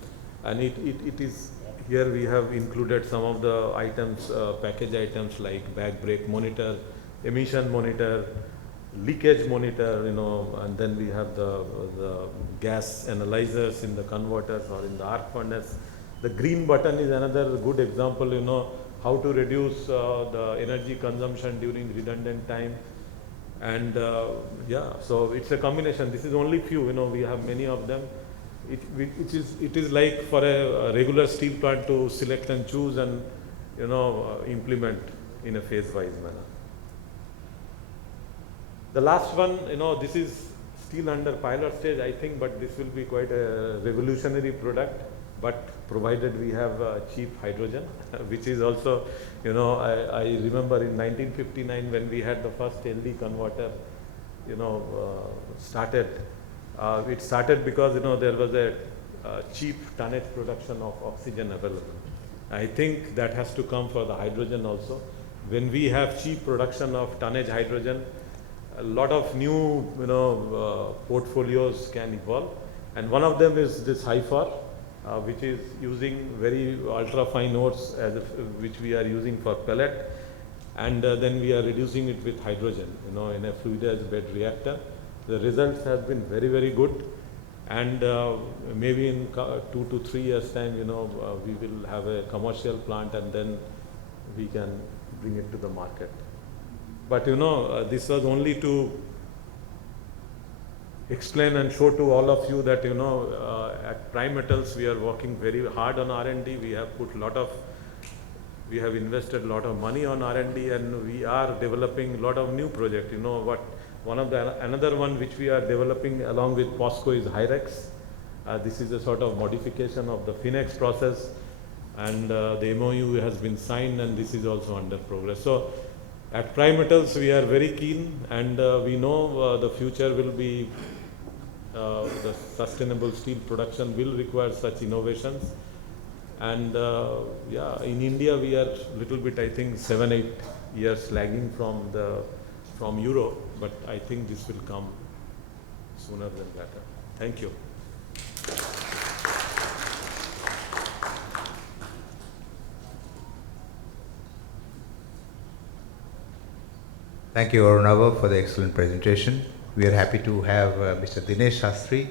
And it is, here we have included some of the items, package items like back brake monitor, emission monitor, leakage monitor, and then we have the gas analyzers in the converters or in the arc furnace. The green button is another good example, how to reduce the energy consumption during redundant time. And yeah, so it's a combination. This is only few, we have many of them. It is like for a regular steel plant to select and choose and, implement in a phase-wise manner. The last one, this is still under pilot stage, I think, but this will be quite a revolutionary product, but provided we have cheap hydrogen, which is also, I remember in 1959 when we had the first LD converter, started. It started because, there was a cheap tonnage production of oxygen available. I think that has to come for the hydrogen also. When we have cheap production of tonnage hydrogen, a lot of new, portfolios can evolve. And one of them is this HIFAR, which is using very ultra fine ores which we are using for pellet. And then we are reducing it with hydrogen, in a fluidized bed reactor. The results have been very, very good. And maybe in 2 to 3 years time, we will have a commercial plant and then we can bring it to the market. But this was only to explain and show to all of you that, at Prime Metals we are working very hard on R&D. We have invested a lot of money on R&D, and we are developing a lot of new projects. Another one which we are developing along with POSCO is Hyrex. This is a sort of modification of the Finex process, and the MOU has been signed, and this is also under progress. So at Prime Metals we are very keen, and we know the future will be, the sustainable steel production will require such innovations. And yeah, in India we are little bit, I think 7-8 years lagging from Europe, but I think this will come sooner than later. Thank you. Thank you, Arunava, for the excellent presentation. We are happy to have Mr. Dinesh Shastri,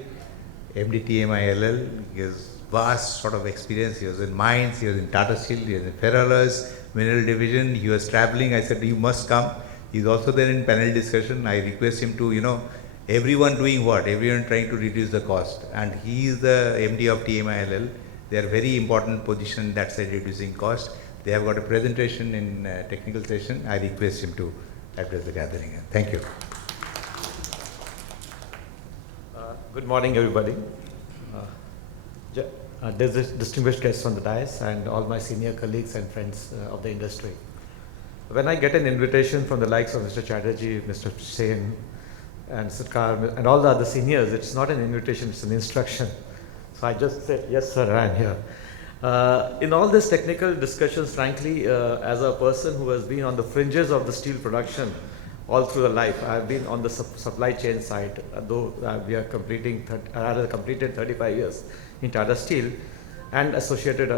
MD TMILL. He has vast sort of experience. He was in mines, he was in Tata Steel, he was in Ferroalloys, Mineral Division. He was traveling. I said, you must come. He's also there in panel discussion. I request him to, everyone doing what? Everyone trying to reduce the cost. And he is the MD of TMILL. They are very important position that side, reducing cost. They have got a presentation in technical session. I request him to address the gathering. Thank you. Good morning, everybody. distinguished guests on the dais, and all my senior colleagues and friends of the industry. When I get an invitation from the likes of Mr. Chatterjee, Mr. Sen, and Sarkar, and all the other seniors, it's not an invitation, it's an instruction. So I just said, yes, sir, I am here. In all these technical discussions, frankly, as a person who has been on the fringes of the steel production all through the life, I've been on the supply chain side, though we are completed 35 years in Tata Steel and associated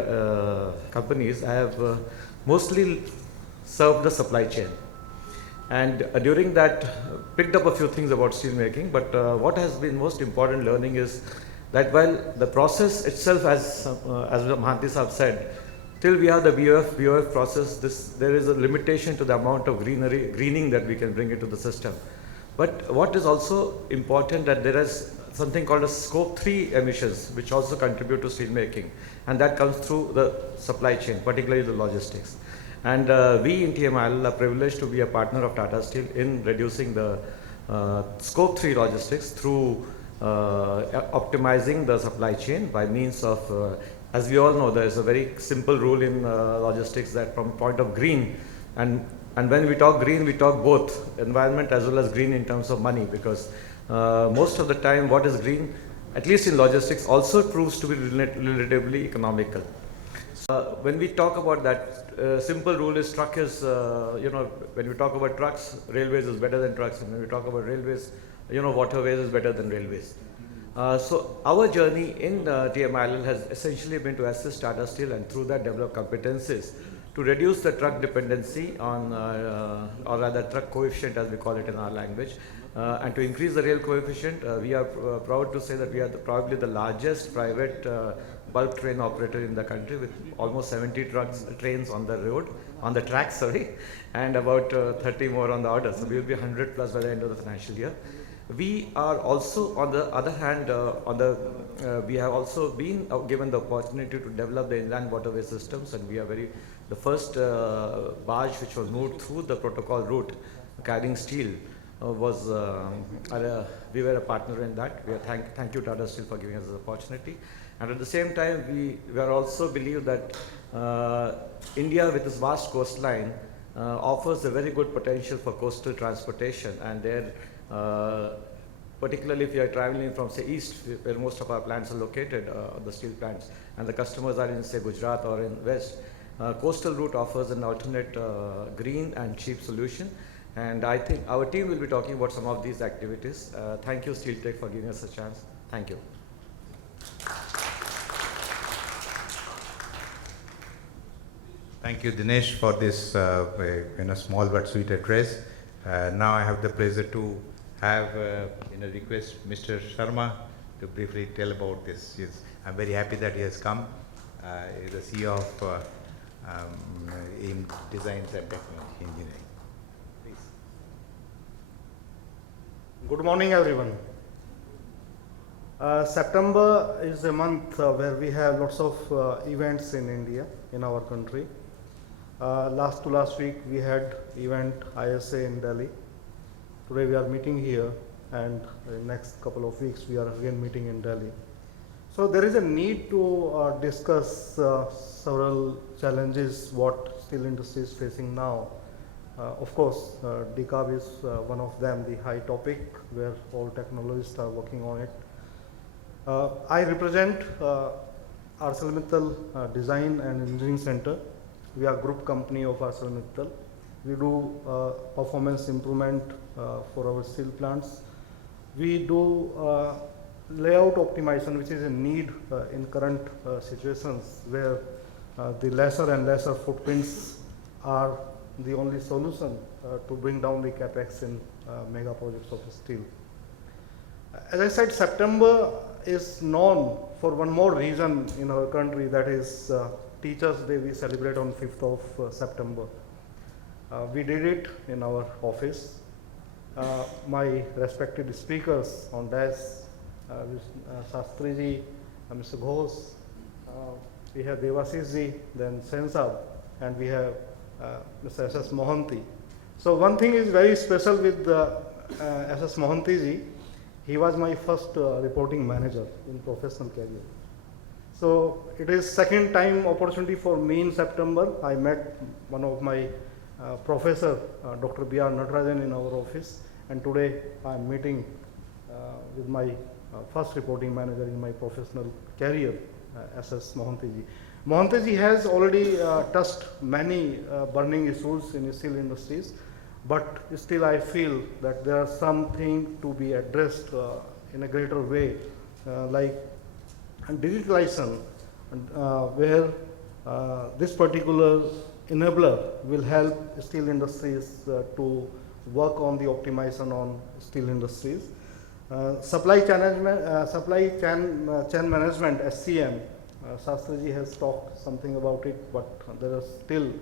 companies. I have mostly served the supply chain. And during that, picked up a few things about steel making, but what has been most important learning is that while the process itself, as Mahanti Saab said, till we have the BOF process, there is a limitation to the amount of greening that we can bring into the system. But what is also important, that there is something called a scope 3 emissions, which also contribute to steel making, and that comes through the supply chain, particularly the logistics. And we in TMIL are privileged to be a partner of Tata Steel in reducing the scope 3 logistics through optimizing the supply chain by means of, as we all know, there is a very simple rule in logistics that from point of green, and when we talk green, we talk both environment as well as green in terms of money, because most of the time what is green, at least in logistics, also proves to be relatively economical. When we talk about that, simple rule is truck is, when we talk about trucks, railways is better than trucks, and when we talk about railways, waterways is better than railways. So our journey in TMIL has essentially been to assist Tata Steel and through that develop competencies to reduce the truck dependency on, or rather truck coefficient as we call it in our language, and to increase the rail coefficient. We are proud to say that we are probably the largest private bulk train operator in the country, with almost 70 trains on the road, on the track, and about 30 more on the order. So we will be 100 plus by the end of the financial year. We are also, on the other hand, we have also been given the opportunity to develop the inland waterway systems, and we are the first barge which was moved through the protocol route carrying steel we were a partner in that. We are thank you Tata Steel for giving us this opportunity. And at the same time, we are also believe that India, with its vast coastline, offers a very good potential for coastal transportation, and there, particularly if you are traveling from, say, east, where most of our plants are located, the steel plants, and the customers are in, say, Gujarat or in west, coastal route offers an alternate green and cheap solution. And I think our team will be talking about some of these activities. Thank you, Steel Tech, for giving us a chance. Thank you. Thank you, Dinesh, for this small but sweet address. Now I have the pleasure to have request Mr. Sharma to briefly tell about this. Yes, I'm very happy that he has come. He is the CEO of in Designs and Technology Engineering. Please. Good morning, everyone. September is a month where we have lots of events in India, in our country. Last week we had event ISA in Delhi. Today we are meeting here, and in the next couple of weeks we are again meeting in Delhi. So there is a need to discuss several challenges what steel industry is facing now. Of course, decarb is one of them, the high topic where all technologists are working on it. I represent ArcelorMittal Design and Engineering Center. We are a group company of ArcelorMittal. We do performance improvement for our steel plants. We do layout optimization, which is a need in current situations where the lesser and lesser footprints are the only solution to bring down the capex in mega projects of steel. As I said, September is known for one more reason in our country, that is Teachers' Day. We celebrate on 5th of September. We did it in our office. My respected speakers on DAS, Shastriji, Mr. Ghosh, we have Devasisji, then Sensab, and we have Mr. S.S. Mohanty. So one thing is very special with S.S. Mohanty ji. He was my first reporting manager in professional career. So it is second time opportunity for me in September. I met one of my professor, Dr. B.R. Natarajan in our office, and today I am meeting with my first reporting manager in my professional career, SS Mohantyji. Mohantyji has already touched many burning issues in steel industries, but still I feel that there are something to be addressed in a greater way, like digitalization, where this particular enabler will help steel industries to work on the optimization on steel industries. Supply chain management, SCM, Shastriji has talked something about it, but there are still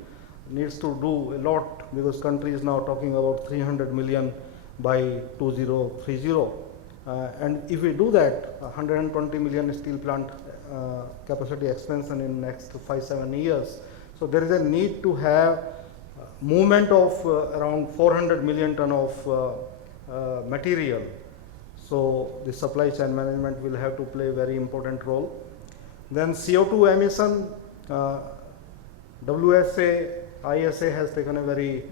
needs to do a lot because country is now talking about 300 million by 2030. And if we do that, 120 million steel plant capacity expansion in next 5-7 years. So there is a need to have movement of around 400 million ton of material. So the supply chain management will have to play a very important role. Then CO2 emission, WSA, ISA has taken a very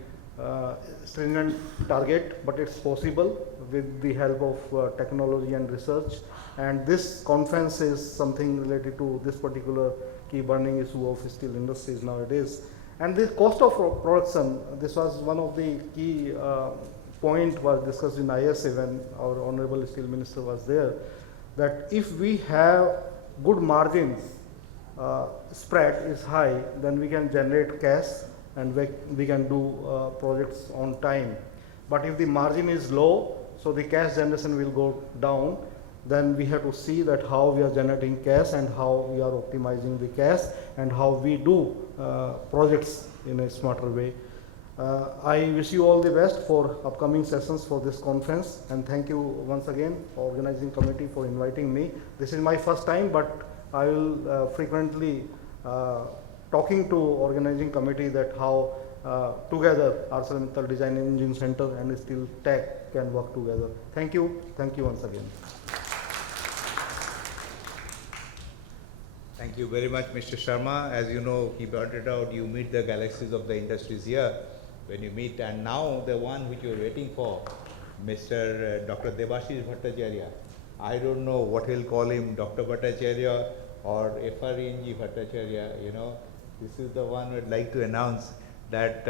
stringent target, but it's possible with the help of technology and research. And this conference is something related to this particular key burning issue of steel industries nowadays. And the cost of production, this was one of the key point was discussed in ISA when our Honorable Steel Minister was there, that if we have good margins, spread is high, then we can generate cash and we can do projects on time. But if the margin is low, so the cash generation will go down, then we have to see that how we are generating cash and how we are optimizing the cash and how we do projects in a smarter way. I wish you all the best for upcoming sessions for this conference, and thank you once again organizing committee for inviting me. This is my first time, but I will frequently talking to organizing committee that how together ArcelorMittal Design Engineering Center and Steel Tech can work together. Thank you once again. Thank you very much, Mr. Sharma. As you know, he brought it out, you meet the galaxies of the industries here when you meet, and now the one which you are waiting for, Mr. Dr. Debashish Bhattacharya. I don't know what he'll call him, Dr. Bhattacharya or FRNG Bhattacharya, you know. This is the one I'd like to announce that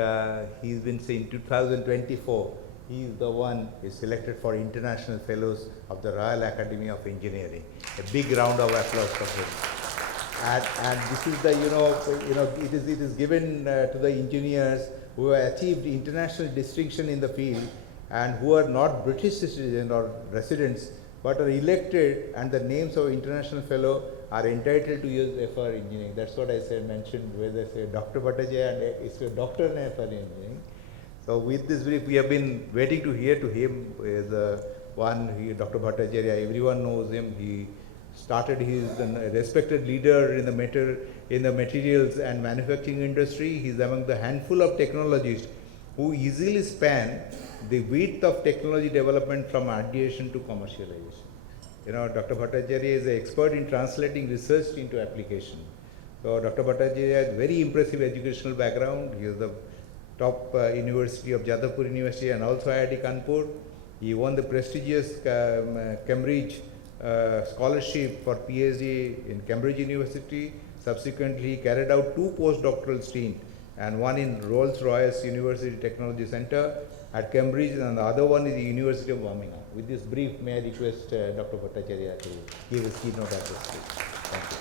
he's been saying 2024, he is the one who is selected for International Fellows of the Royal Academy of Engineering. A big round of applause for him. And this is the, it is given to the engineers who have achieved international distinction in the field and who are not British citizens or residents, but are elected, and the names of international fellow are entitled to use FR engineering. That's what I said, mentioned where they say Dr. Bhattacharya and it's a doctor in FR engineering. So with this brief, we have been waiting to hear to him as Dr. Bhattacharya. Everyone knows him. He started, he is a respected leader in the materials and manufacturing industry. He is among the handful of technologists who easily span the width of technology development from ideation to commercialization. You know, Dr. Bhattacharya is an expert in translating research into application. So Dr. Bhattacharya has very impressive educational background. He is the top university of Jadavpur University and also IIT Kanpur. He won the prestigious Cambridge scholarship for PhD in Cambridge University. Subsequently, he carried out 2 postdoctoral stints, and one in Rolls-Royce University Technology Center at Cambridge, and the other one is the University of Birmingham. With this brief, may I request Dr. Bhattacharya to give his keynote address, please. Thank you.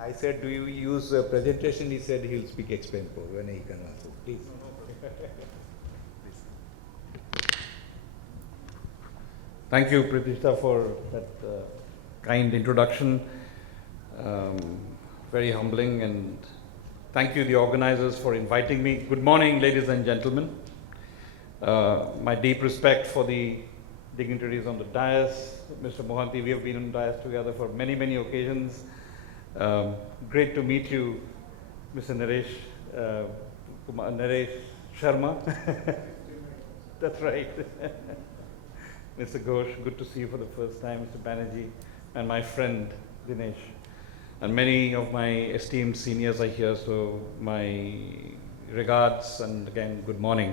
I said, do you use a presentation? He said he'll speak explain-for when he can answer. Please. Thank you, Pratishtha, for that kind introduction. Very humbling, and thank you, the organizers, for inviting me. Good morning, ladies and gentlemen. My deep respect for the dignitaries on the dais. Mr. Mohanty, we have been on the dais together for many, many occasions. Great to meet you, Mr. Naresh Sharma. That's right. Mr. Ghosh, good to see you for the first time. Mr. Banerjee, and my friend Dinesh. And many of my esteemed seniors are here, so my regards and again, good morning.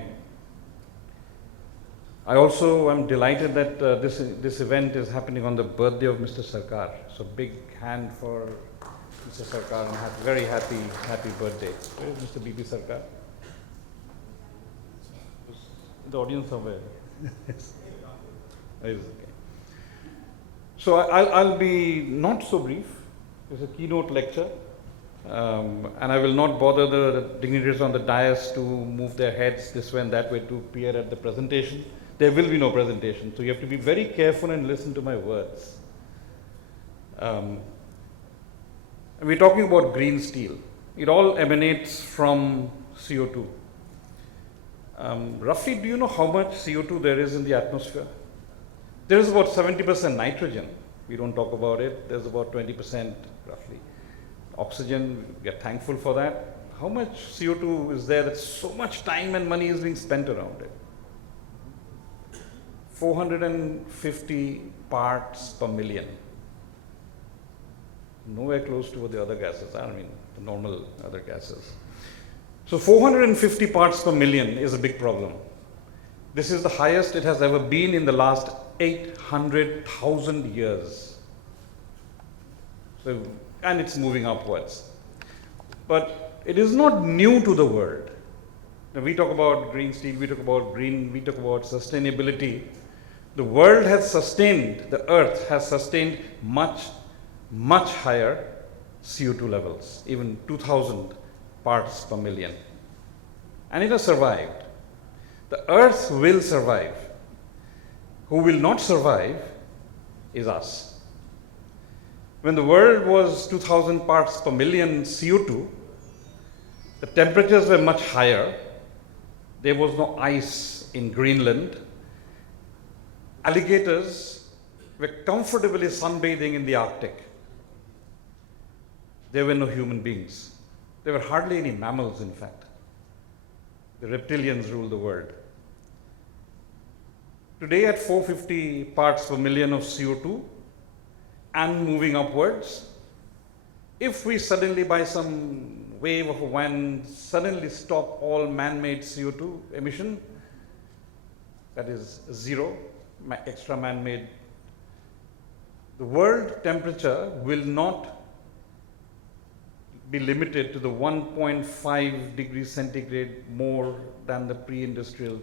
I also am delighted that this event is happening on the birthday of Mr. Sarkar. So big hand for Mr. Sarkar and very happy birthday. Where is Mr. B.B. Sarkar? The audience somewhere. Yes. Okay. So I'll be not so brief. It's a keynote lecture. And I will not bother the dignitaries on the dais to move their heads this way and that way to appear at the presentation. There will be no presentation, so you have to be very careful and listen to my words. We're talking about green steel. It all emanates from CO2. Roughly, do you know how much CO2 there is in the atmosphere? There is about 70% nitrogen. We don't talk about it. There's about 20% roughly oxygen. We are thankful for that. How much CO2 is there that so much time and money is being spent around it? 450 parts per million. Nowhere close to the other gases, I mean the normal other gases. So 450 parts per million is a big problem. This is the highest it has ever been in the last 800,000 years. So, and it's moving upwards. But it is not new to the world. Now we talk about green steel, we talk about green, we talk about sustainability. The world has sustained, the earth has sustained much higher CO2 levels, even 2000 parts per million. And it has survived. The earth will survive. Who will not survive is us. When the world was 2000 parts per million CO2, the temperatures were much higher. There was no ice in Greenland. Alligators were comfortably sunbathing in the Arctic. There were no human beings. There were hardly any mammals, in fact. The reptilians ruled the world. Today, at 450 parts per million of CO2 and moving upwards, if we suddenly, by some wave of a wind, suddenly stop all man-made CO2 emission, that is zero, extra man-made, the world temperature will not be limited to the 1.5 degrees centigrade more than the pre-industrial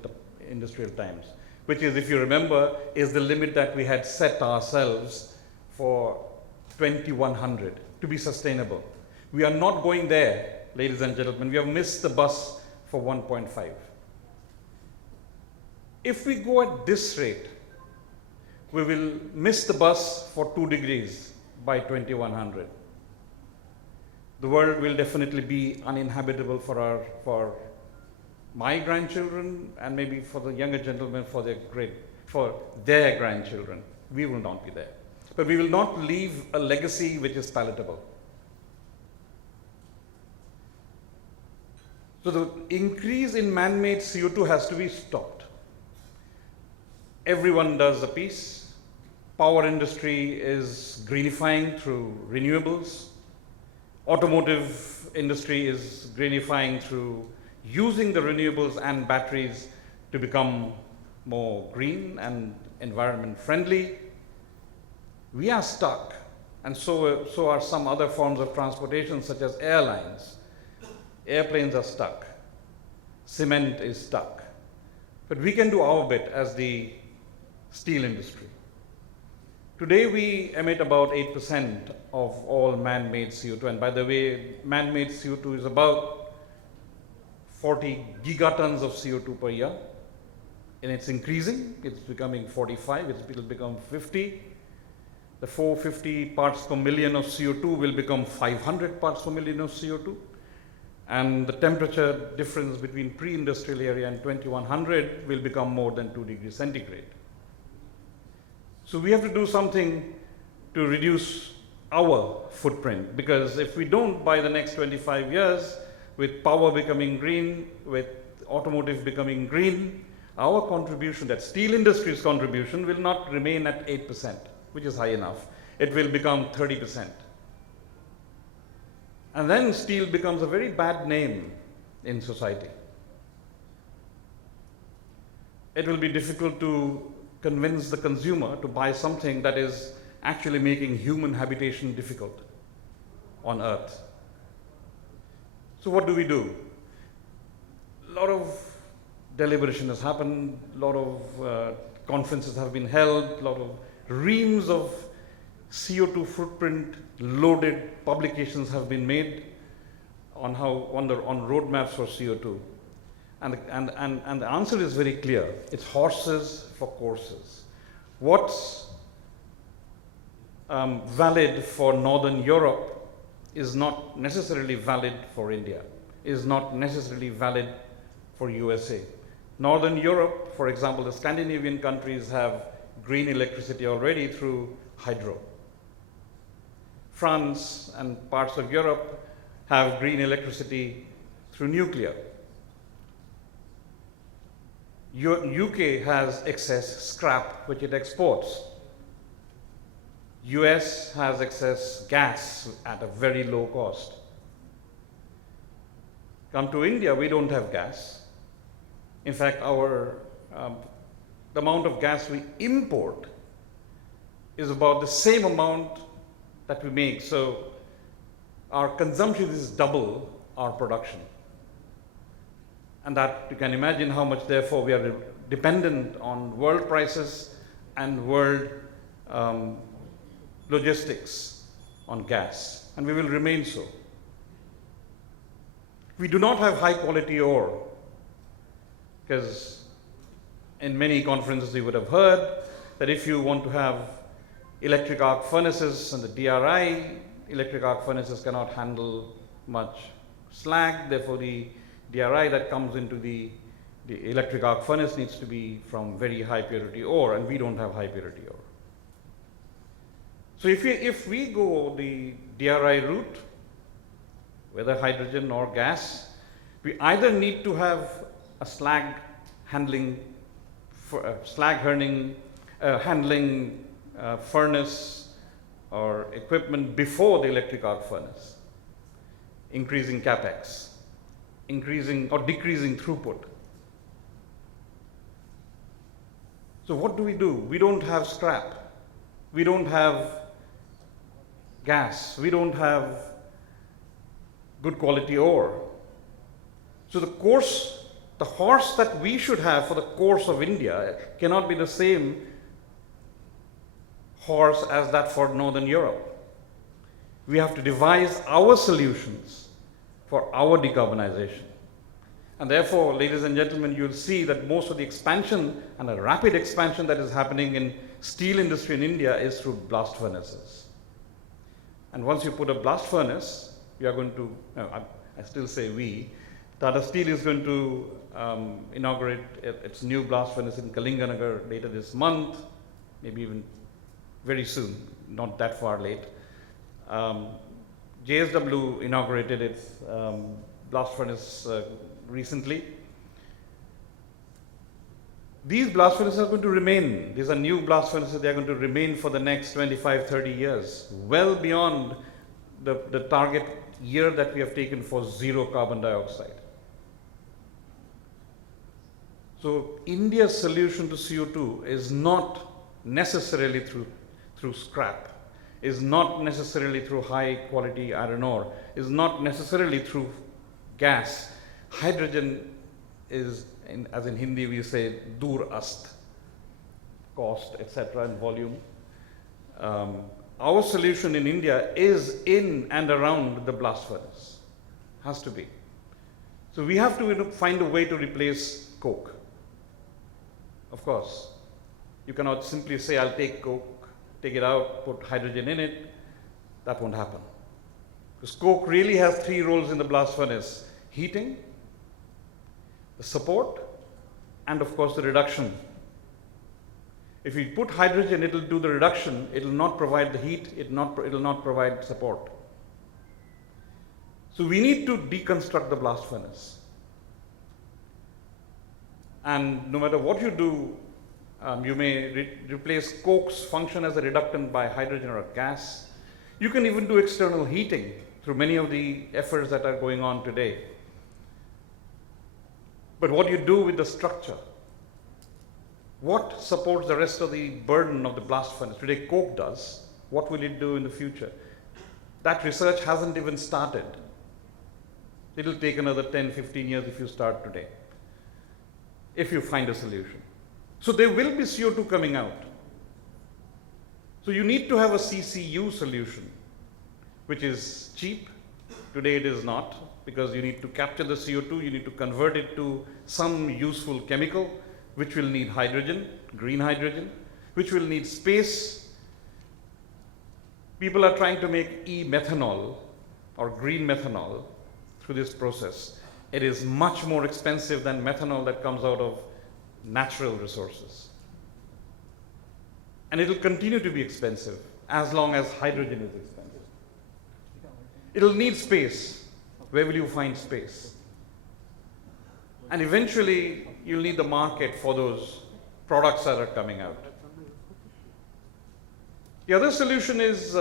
times, which is, if you remember, is the limit that we had set ourselves for 2100 to be sustainable. We are not going there, ladies and gentlemen. We have missed the bus for 1.5. If we go at this rate, we will miss the bus for 2 degrees by 2100. The world will definitely be uninhabitable for my grandchildren and maybe for the younger gentlemen for their grandchildren. We will not be there. But we will not leave a legacy which is palatable. So the increase in man-made CO2 has to be stopped. Everyone does a piece. Power industry is greenifying through renewables. Automotive industry is greenifying through using the renewables and batteries to become more green and environment friendly. We are stuck, and so are some other forms of transportation such as airlines. Airplanes are stuck. Cement is stuck. But we can do our bit as the steel industry. Today we emit about 8% of all man-made CO2, and by the way, man-made CO2 is about 40 gigatons of CO2 per year, and it's increasing. It's becoming 45, it'll become 50. The 450 parts per million of CO2 will become 500 parts per million of CO2, and the temperature difference between pre-industrial area and 2100 will become more than 2 degrees centigrade. So we have to do something to reduce our footprint, because if we don't, by the next 25 years, with power becoming green, with automotive becoming green, our contribution, that steel industry's contribution, will not remain at 8%, which is high enough. it will become 30%. And then steel becomes a very bad name in society. It will be difficult to convince the consumer to buy something that is actually making human habitation difficult on Earth. So what do we do? A lot of deliberation has happened, a lot of conferences have been held, a lot of reams of CO2 footprint loaded publications have been made on roadmaps for CO2. And the answer is very clear. It's horses for courses. What's valid for Northern Europe is not necessarily valid for India, is not necessarily valid for USA. Northern Europe, for example, the Scandinavian countries have green electricity already through hydro. France and parts of Europe have green electricity through nuclear. UK has excess scrap which it exports. US has excess gas at a very low cost. Come to India, we don't have gas. In fact, the amount of gas we import is about the same amount that we make. So our consumption is double our production. And that you can imagine how much, therefore, we are dependent on world prices and world logistics on gas, and we will remain so. We do not have high quality ore, because in many conferences you would have heard that if you want to have electric arc furnaces and the DRI, electric arc furnaces cannot handle much slag, therefore the DRI that comes into the electric arc furnace needs to be from very high purity ore, and we don't have high purity ore. So if we go the DRI route, whether hydrogen or gas, we either need to have a slag handling furnace or equipment before the electric arc furnace, increasing capex, increasing or decreasing throughput. So what do? We don't have scrap. We don't have gas. We don't have good quality ore. So the horse that we should have for the course of India cannot be the same horse as that for Northern Europe. We have to devise our solutions for our decarbonization. And therefore, ladies and gentlemen, you'll see that most of the expansion and the rapid expansion that is happening in steel industry in India is through blast furnaces. And once you put a blast furnace, we are going to, I still say we, Tata Steel is going to inaugurate its new blast furnace in Kalinganagar later this month, maybe even very soon, not that far late. JSW inaugurated its blast furnace recently. These blast furnaces are going to remain. These are new blast furnaces. They are going to remain for the next 25, 30 years, well beyond the target year that we have taken for zero carbon dioxide. So India's solution to CO2 is not necessarily through scrap, is not necessarily through high quality iron ore, is not necessarily through gas. Hydrogen is, as in Hindi we say, dur ast, cost, etc., and volume. Our solution in India is in and around the blast furnace, has to be. So we have to find a way to replace coke. Of course, you cannot simply say, I'll take coke, take it out, put hydrogen in it. That won't happen. Because coke really has three roles in the blast furnace: heating, the support, and of course the reduction. If you put hydrogen, it will do the reduction, it will not provide the heat, it will not provide support. So we need to deconstruct the blast furnace. And no matter what you do You may replace coke's function as a reductant by hydrogen or a gas. You can even do external heating through many of the efforts that are going on today. But what do you do with the structure? What supports the rest of the burden of the blast furnace? Today, coke does. What will it do in the future? That research hasn't even started. It'll take another 10, 15 years if you start today, if you find a solution. So there will be CO2 coming out. So you need to have a CCU solution, which is cheap. Today it is not, because you need to capture the CO2, you need to convert it to some useful chemical, which will need hydrogen, green hydrogen, which will need space. People are trying to make e-methanol or green methanol through this process. It is much more expensive than methanol that comes out of natural resources. And it will continue to be expensive as long as hydrogen is expensive. It will need space. Where will you find space? And eventually, you'll need the market for those products that are coming out. The other solution is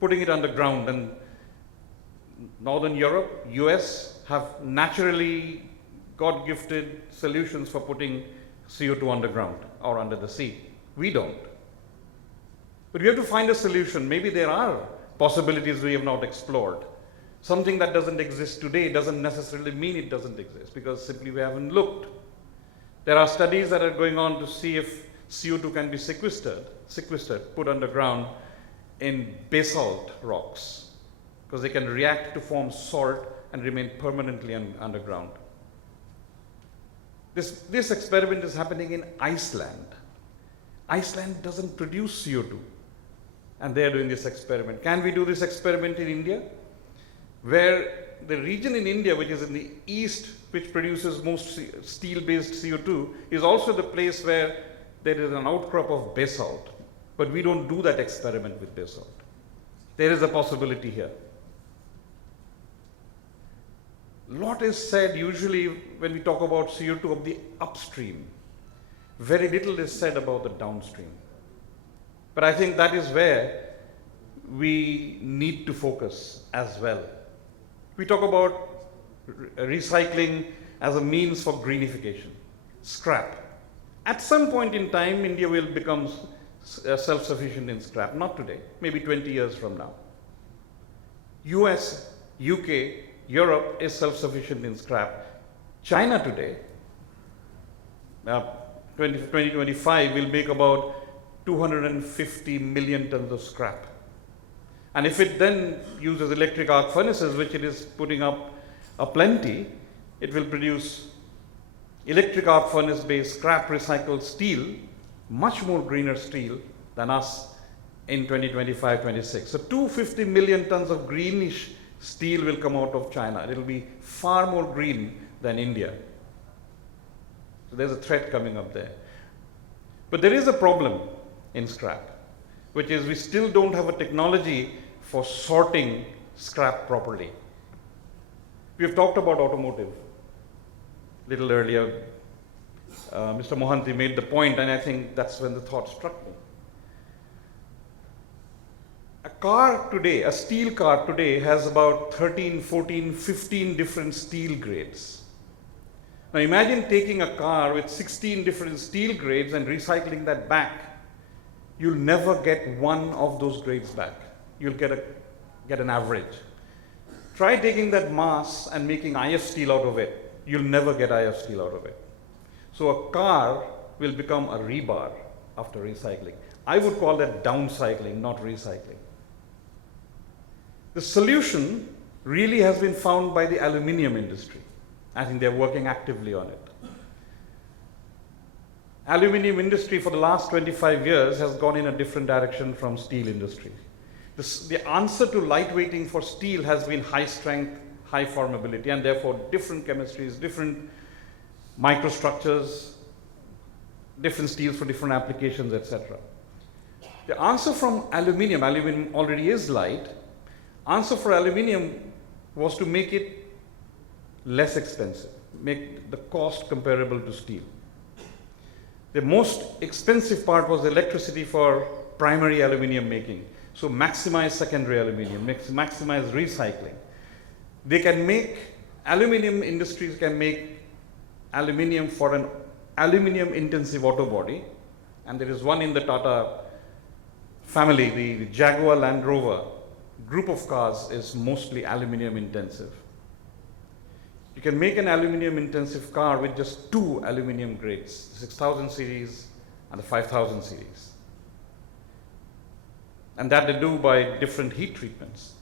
putting it underground. And Northern Europe, US have naturally God-gifted solutions for putting CO2 underground or under the sea. We don't. But we have to find a solution. Maybe there are possibilities we have not explored. Something that doesn't exist today doesn't necessarily mean it doesn't exist, because simply we haven't looked. There are studies that are going on to see if CO2 can be sequestered, put underground in basalt rocks, because they can react to form salt and remain permanently underground. This experiment is happening in Iceland. Iceland doesn't produce CO2, and they are doing this experiment. Can we do this experiment in India? Where the region in India, which is in the east, which produces most steel-based CO2, is also the place where there is an outcrop of basalt. But we don't do that experiment with basalt. There is a possibility here. A lot is said usually when we talk about CO2 of the upstream. Very little is said about the downstream. But I think that is where we need to focus as well. We talk about recycling as a means for greenification, scrap. At some point in time, India will become self-sufficient in scrap. Not today, maybe 20 years from now. US, UK, Europe is self-sufficient in scrap. China today, 2025, will make about 250 million tons of scrap. And if it then uses electric arc furnaces, which it is putting up a plenty, it will produce electric arc furnace-based scrap recycled steel, much more greener steel than us in 2025-26. So 250 million tons of greenish steel will come out of China. It will be far more green than India. So there's a threat coming up there. But there is a problem in scrap, which is we still don't have a technology for sorting scrap properly. We have talked about automotive a little earlier. Mr. Mohanty made the point, and I think that's when the thought struck me. A car today, a steel car today, has about 13, 14, 15 different steel grades. Now imagine taking a car with 16 different steel grades and recycling that back. You'll never get one of those grades back. You'll get an average. Try taking that mass and making IF steel out of it. You'll never get IF steel out of it. So a car will become a rebar after recycling. I would call that downcycling, not recycling. The solution really has been found by the aluminium industry. I think they're working actively on it. Aluminium industry for the last 25 years has gone in a different direction from steel industry. The answer to lightweighting for steel has been high strength, high formability, and therefore different chemistries, different microstructures, different steels for different applications, etc. The answer from aluminium already is light, answer for aluminium was to make it less expensive, make the cost comparable to steel. The most expensive part was electricity for primary aluminium making. So maximize secondary aluminium, maximize recycling. They can make, aluminium industries can make aluminium for an aluminium intensive auto body. And there is one in the Tata family, the Jaguar Land Rover group of cars is mostly aluminium intensive. You can make an aluminium intensive car with just 2 aluminium grades, the 6000 series and the 5000 series. And that they do by different heat treatments.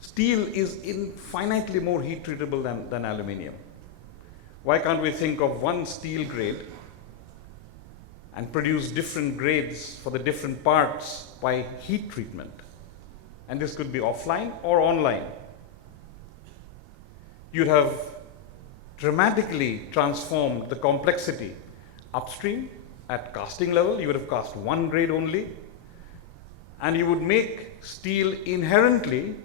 Steel is infinitely more heat treatable than aluminium. Why can't we think of one steel grade and produce different grades for the different parts by heat treatment? And this could be offline or online. You'd have dramatically transformed the complexity upstream at casting level. You would have cast one grade only, and you would make steel inherently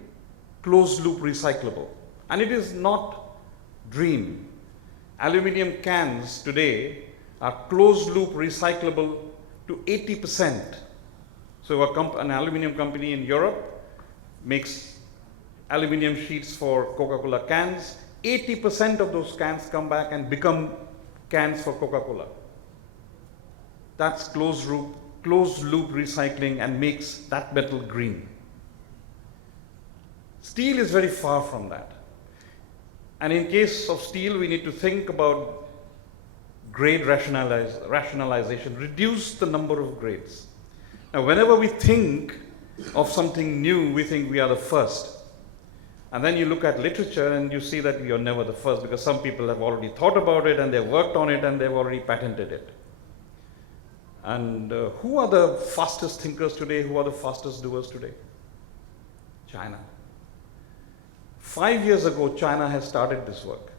closed loop recyclable. And it is not dream. Aluminium cans today are closed loop recyclable to 80%. So an aluminium company in Europe makes aluminium sheets for Coca-Cola cans. 80% of those cans come back and become cans for Coca-Cola. That's closed loop recycling and makes that metal green. Steel is very far from that. And in case of steel, we need to think about grade rationalization, reduce the number of grades. Now, whenever we think of something new, we think we are the first. And then you look at literature and you see that we are never the first, because some people have already thought about it and they've worked on it and they've already patented it. And who are the fastest thinkers today? Who are the fastest doers today? China. 5 years ago, China has started this work.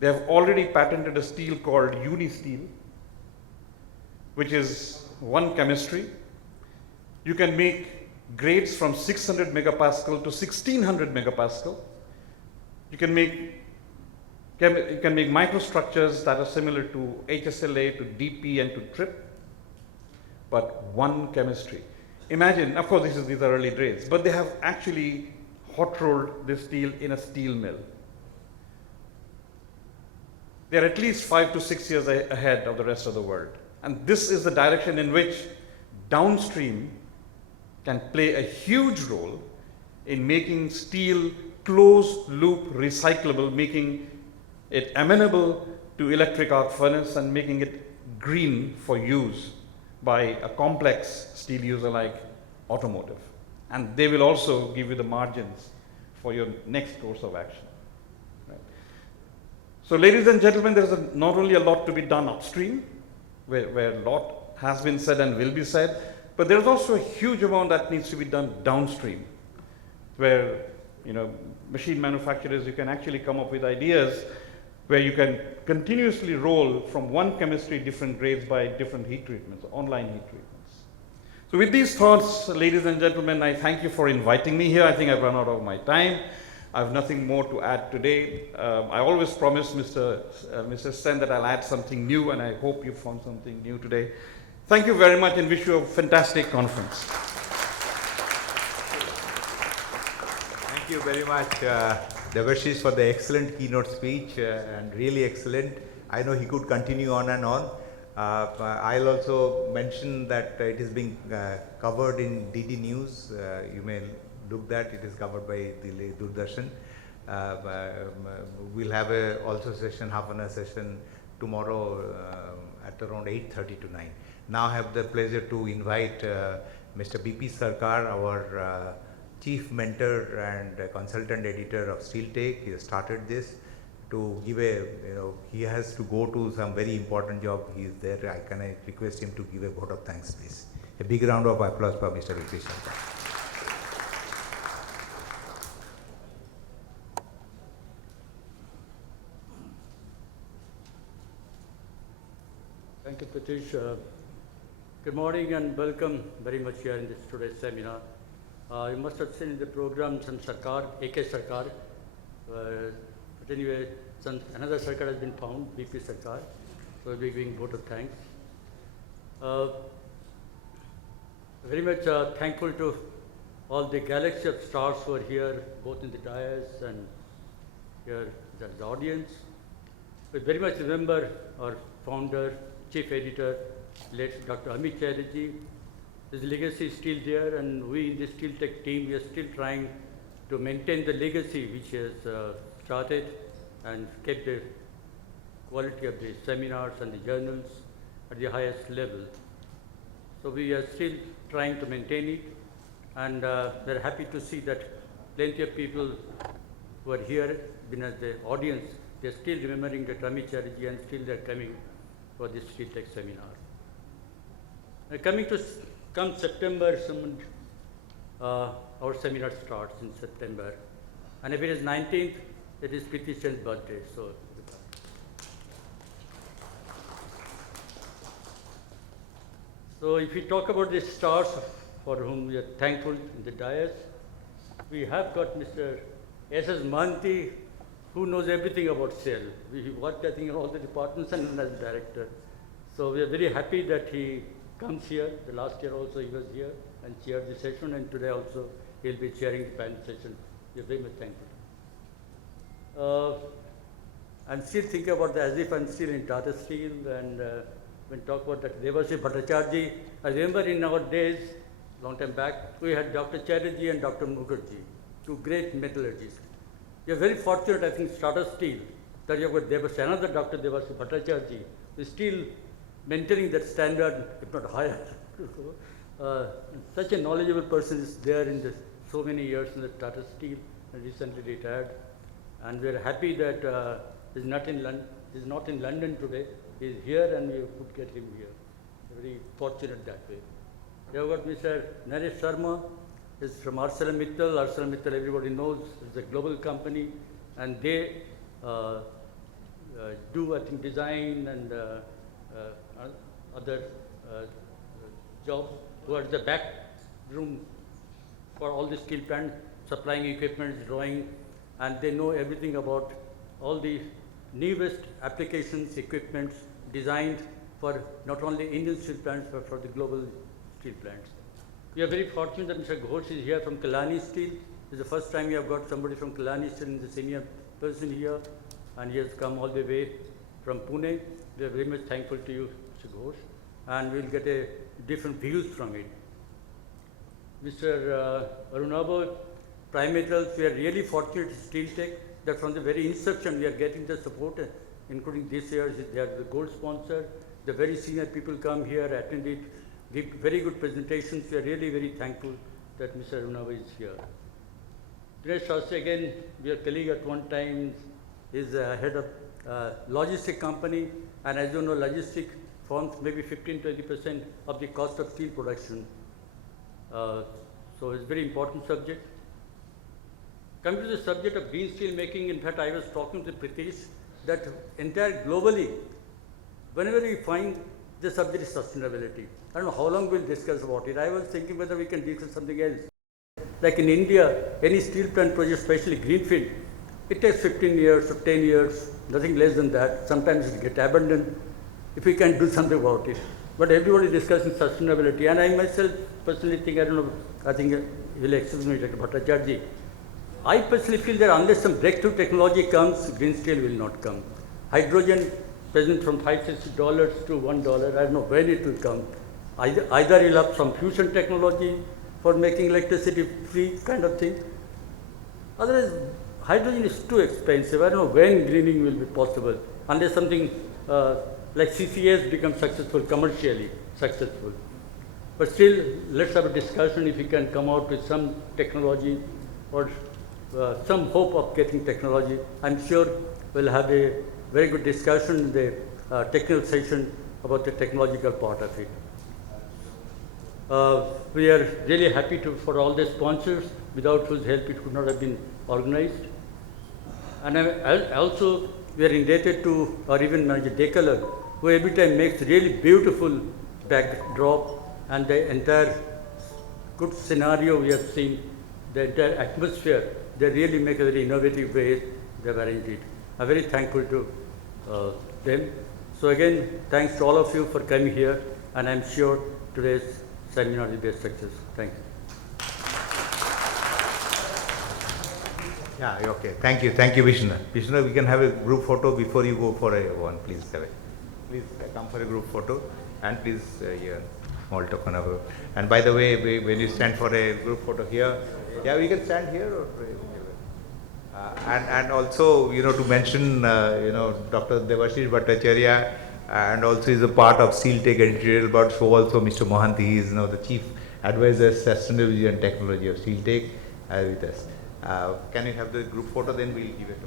They have already patented a steel called Uni-steel, which is one chemistry. You can make grades from 600 megapascal to 1600 megapascal. You can make microstructures that are similar to HSLA, to DP, and to TRIP, but one chemistry. Imagine, of course, these are early grades, but they have actually hot rolled this steel in a steel mill. They're at least 5 to 6 years ahead of the rest of the world. And this is the direction in which downstream can play a huge role in making steel closed loop recyclable, making it amenable to electric arc furnace and making it green for use by a complex steel user like automotive. And they will also give you the margins for your next course of action. Right? So ladies and gentlemen, there is not only a lot to be done upstream, where a lot has been said and will be said, but there is also a huge amount that needs to be done downstream, where machine manufacturers, you can actually come up with ideas where you can continuously roll from one chemistry different grades by different heat treatments, online heat treatments. So with these thoughts, ladies and gentlemen, I thank you for inviting me here. I think I've run out of my time. I have nothing more to add today. I always promise Mr. Sen that I'll add something new, and I hope you found something new today. Thank you very much and wish you a fantastic conference. Thank you very much, Devashish, for the excellent keynote speech and really excellent. I know he could continue on and on. I'll also mention that it is being covered in DD News. You may look that it is covered by the Doordarshan. We'll have also session, half-an-hour session tomorrow at around 8:30 to 9. Now I have the pleasure to invite Mr. BP Sarkar, our chief mentor and consultant editor of Steel Tech. He has started this to give he has to go to some very important job. He is there. Can I request him to give a vote of thanks, please? A big round of applause for Mr. BP Sarkar. Thank you, Pratish. Good morning and welcome very much here in this today's seminar. You must have seen in the program some Sarkar, AK Sarkar. But anyway, another Sarkar has been found, BP Sarkar. So we'll be giving vote of thanks. Very much thankful to all the galaxy of stars who are here, both in the dais and here as the audience. We very much remember our founder, chief editor, late Dr. Amit Chatterjee. His legacy is still there, and we in the Steel Tech team, we are still trying to maintain the legacy which he has started and kept the quality of the seminars and the journals at the highest level. So we are still trying to maintain it, and we're happy to see that plenty of people who are here, been as the audience, they're still remembering the Amit Chatterjee and still they're coming for this Steel Tech seminar. Come September, our seminar starts in September. And if it is 19th, it is Priti Chand's birthday. So if we talk about the stars for whom we are thankful in the dais, we have got Mr. S.S. Manti, who knows everything about SEL. We worked, I think, in all the departments and as director. So we are very happy that he comes here. The last year also he was here and chaired the session, and today also he'll be chairing the panel session. We are very much thankful. I'm still thinking about that as if I'm still in Tata Steel, and when talk about that Devasri Bhattacharjee, I remember in our days, long time back, we had Dr. Chatterjee and Dr. Mukherjee, two great metallurgists. We are very fortunate, I think, Tata Steel, that you have got another Dr. Devasri Bhattacharjee, who is still maintaining that standard, if not higher. Such a knowledgeable person is there in so many years in the Tata Steel, and recently retired. And we are happy that he's not in London today. He's here, and we could get him here. Very fortunate that way. We have got Mr. Naresh Sharma. He's from ArcelorMittal. ArcelorMittal, everybody knows, is a global company, and they do, I think, design and other jobs, who are the back room for all the steel plants, supplying equipment, drawing, and they know everything about all the newest applications, equipments designed for not only Indian steel plants, but for the global steel plants. We are very fortunate that Mr. Ghosh is here from Kalani Steel. This is the first time we have got somebody from Kalani Steel, in the senior person here, and he has come all the way from Pune. We are very much thankful to you, Mr. Ghosh, and we'll get a different views from it. Mr. Arunabha, Prime Metals, we are really fortunate at Steel Tech that from the very inception we are getting the support, including this year, they are the gold sponsor. The very senior people come here, attend it, give very good presentations. We are really very thankful that Mr. Arunabha is here. Dinesh Shastri, again, we are colleague at one time, is head of logistic company, and as you know, logistic forms maybe 15–20% of the cost of steel production. So it's a very important subject. Coming to the subject of green steel making, in fact, I was talking to Pritish that entire globally, whenever we find the subject is sustainability, I don't know how long we'll discuss about it. I was thinking whether we can discuss something else. Like in India, any steel plant project, especially greenfield, it takes 15 years or 10 years, nothing less than that. Sometimes it gets abandoned if we can do something about it. But everybody is discussing sustainability, and I myself personally think, I don't know, I think he'll excuse me, Dr. Bhattacharjee. I personally feel that unless some breakthrough technology comes, green steel will not come. Hydrogen, present from $5–60 to $1, I don't know when it will come. Either you'll have some fusion technology for making electricity free kind of thing. Otherwise, hydrogen is too expensive. I don't know when greening will be possible, unless something like CCS becomes successful, commercially successful. But still, let's have a discussion if we can come out with some technology or some hope of getting technology. I'm sure we'll have a very good discussion in the technical session about the technological part of it. We are really happy for all the sponsors, without whose help it could not have been organized. And also, we are indebted to our event manager, Decolor, who every time makes really beautiful backdrop, and the entire good scenario we have seen, the entire atmosphere, they really make a very innovative way they have arranged it. I'm very thankful to them. So again, thanks to all of you for coming here, and I'm sure today's seminar will be a success. Thank you. Yeah, okay. Thank you, Vishnu. Vishnu, we can have a group photo before you go for a one, please. Please come for a group photo, and please here, small token of. And by the way, when you stand for a group photo here, yeah, we can stand here or. And also, to mention, Dr. Devashish Bhattacharya, and also is a part of Steel Tech editorial, but so also Mr. Mohanty, he is now the Chief Advisor, Sustainability and Technology of Steel Tech with us. Can you have the group photo, then we'll give it to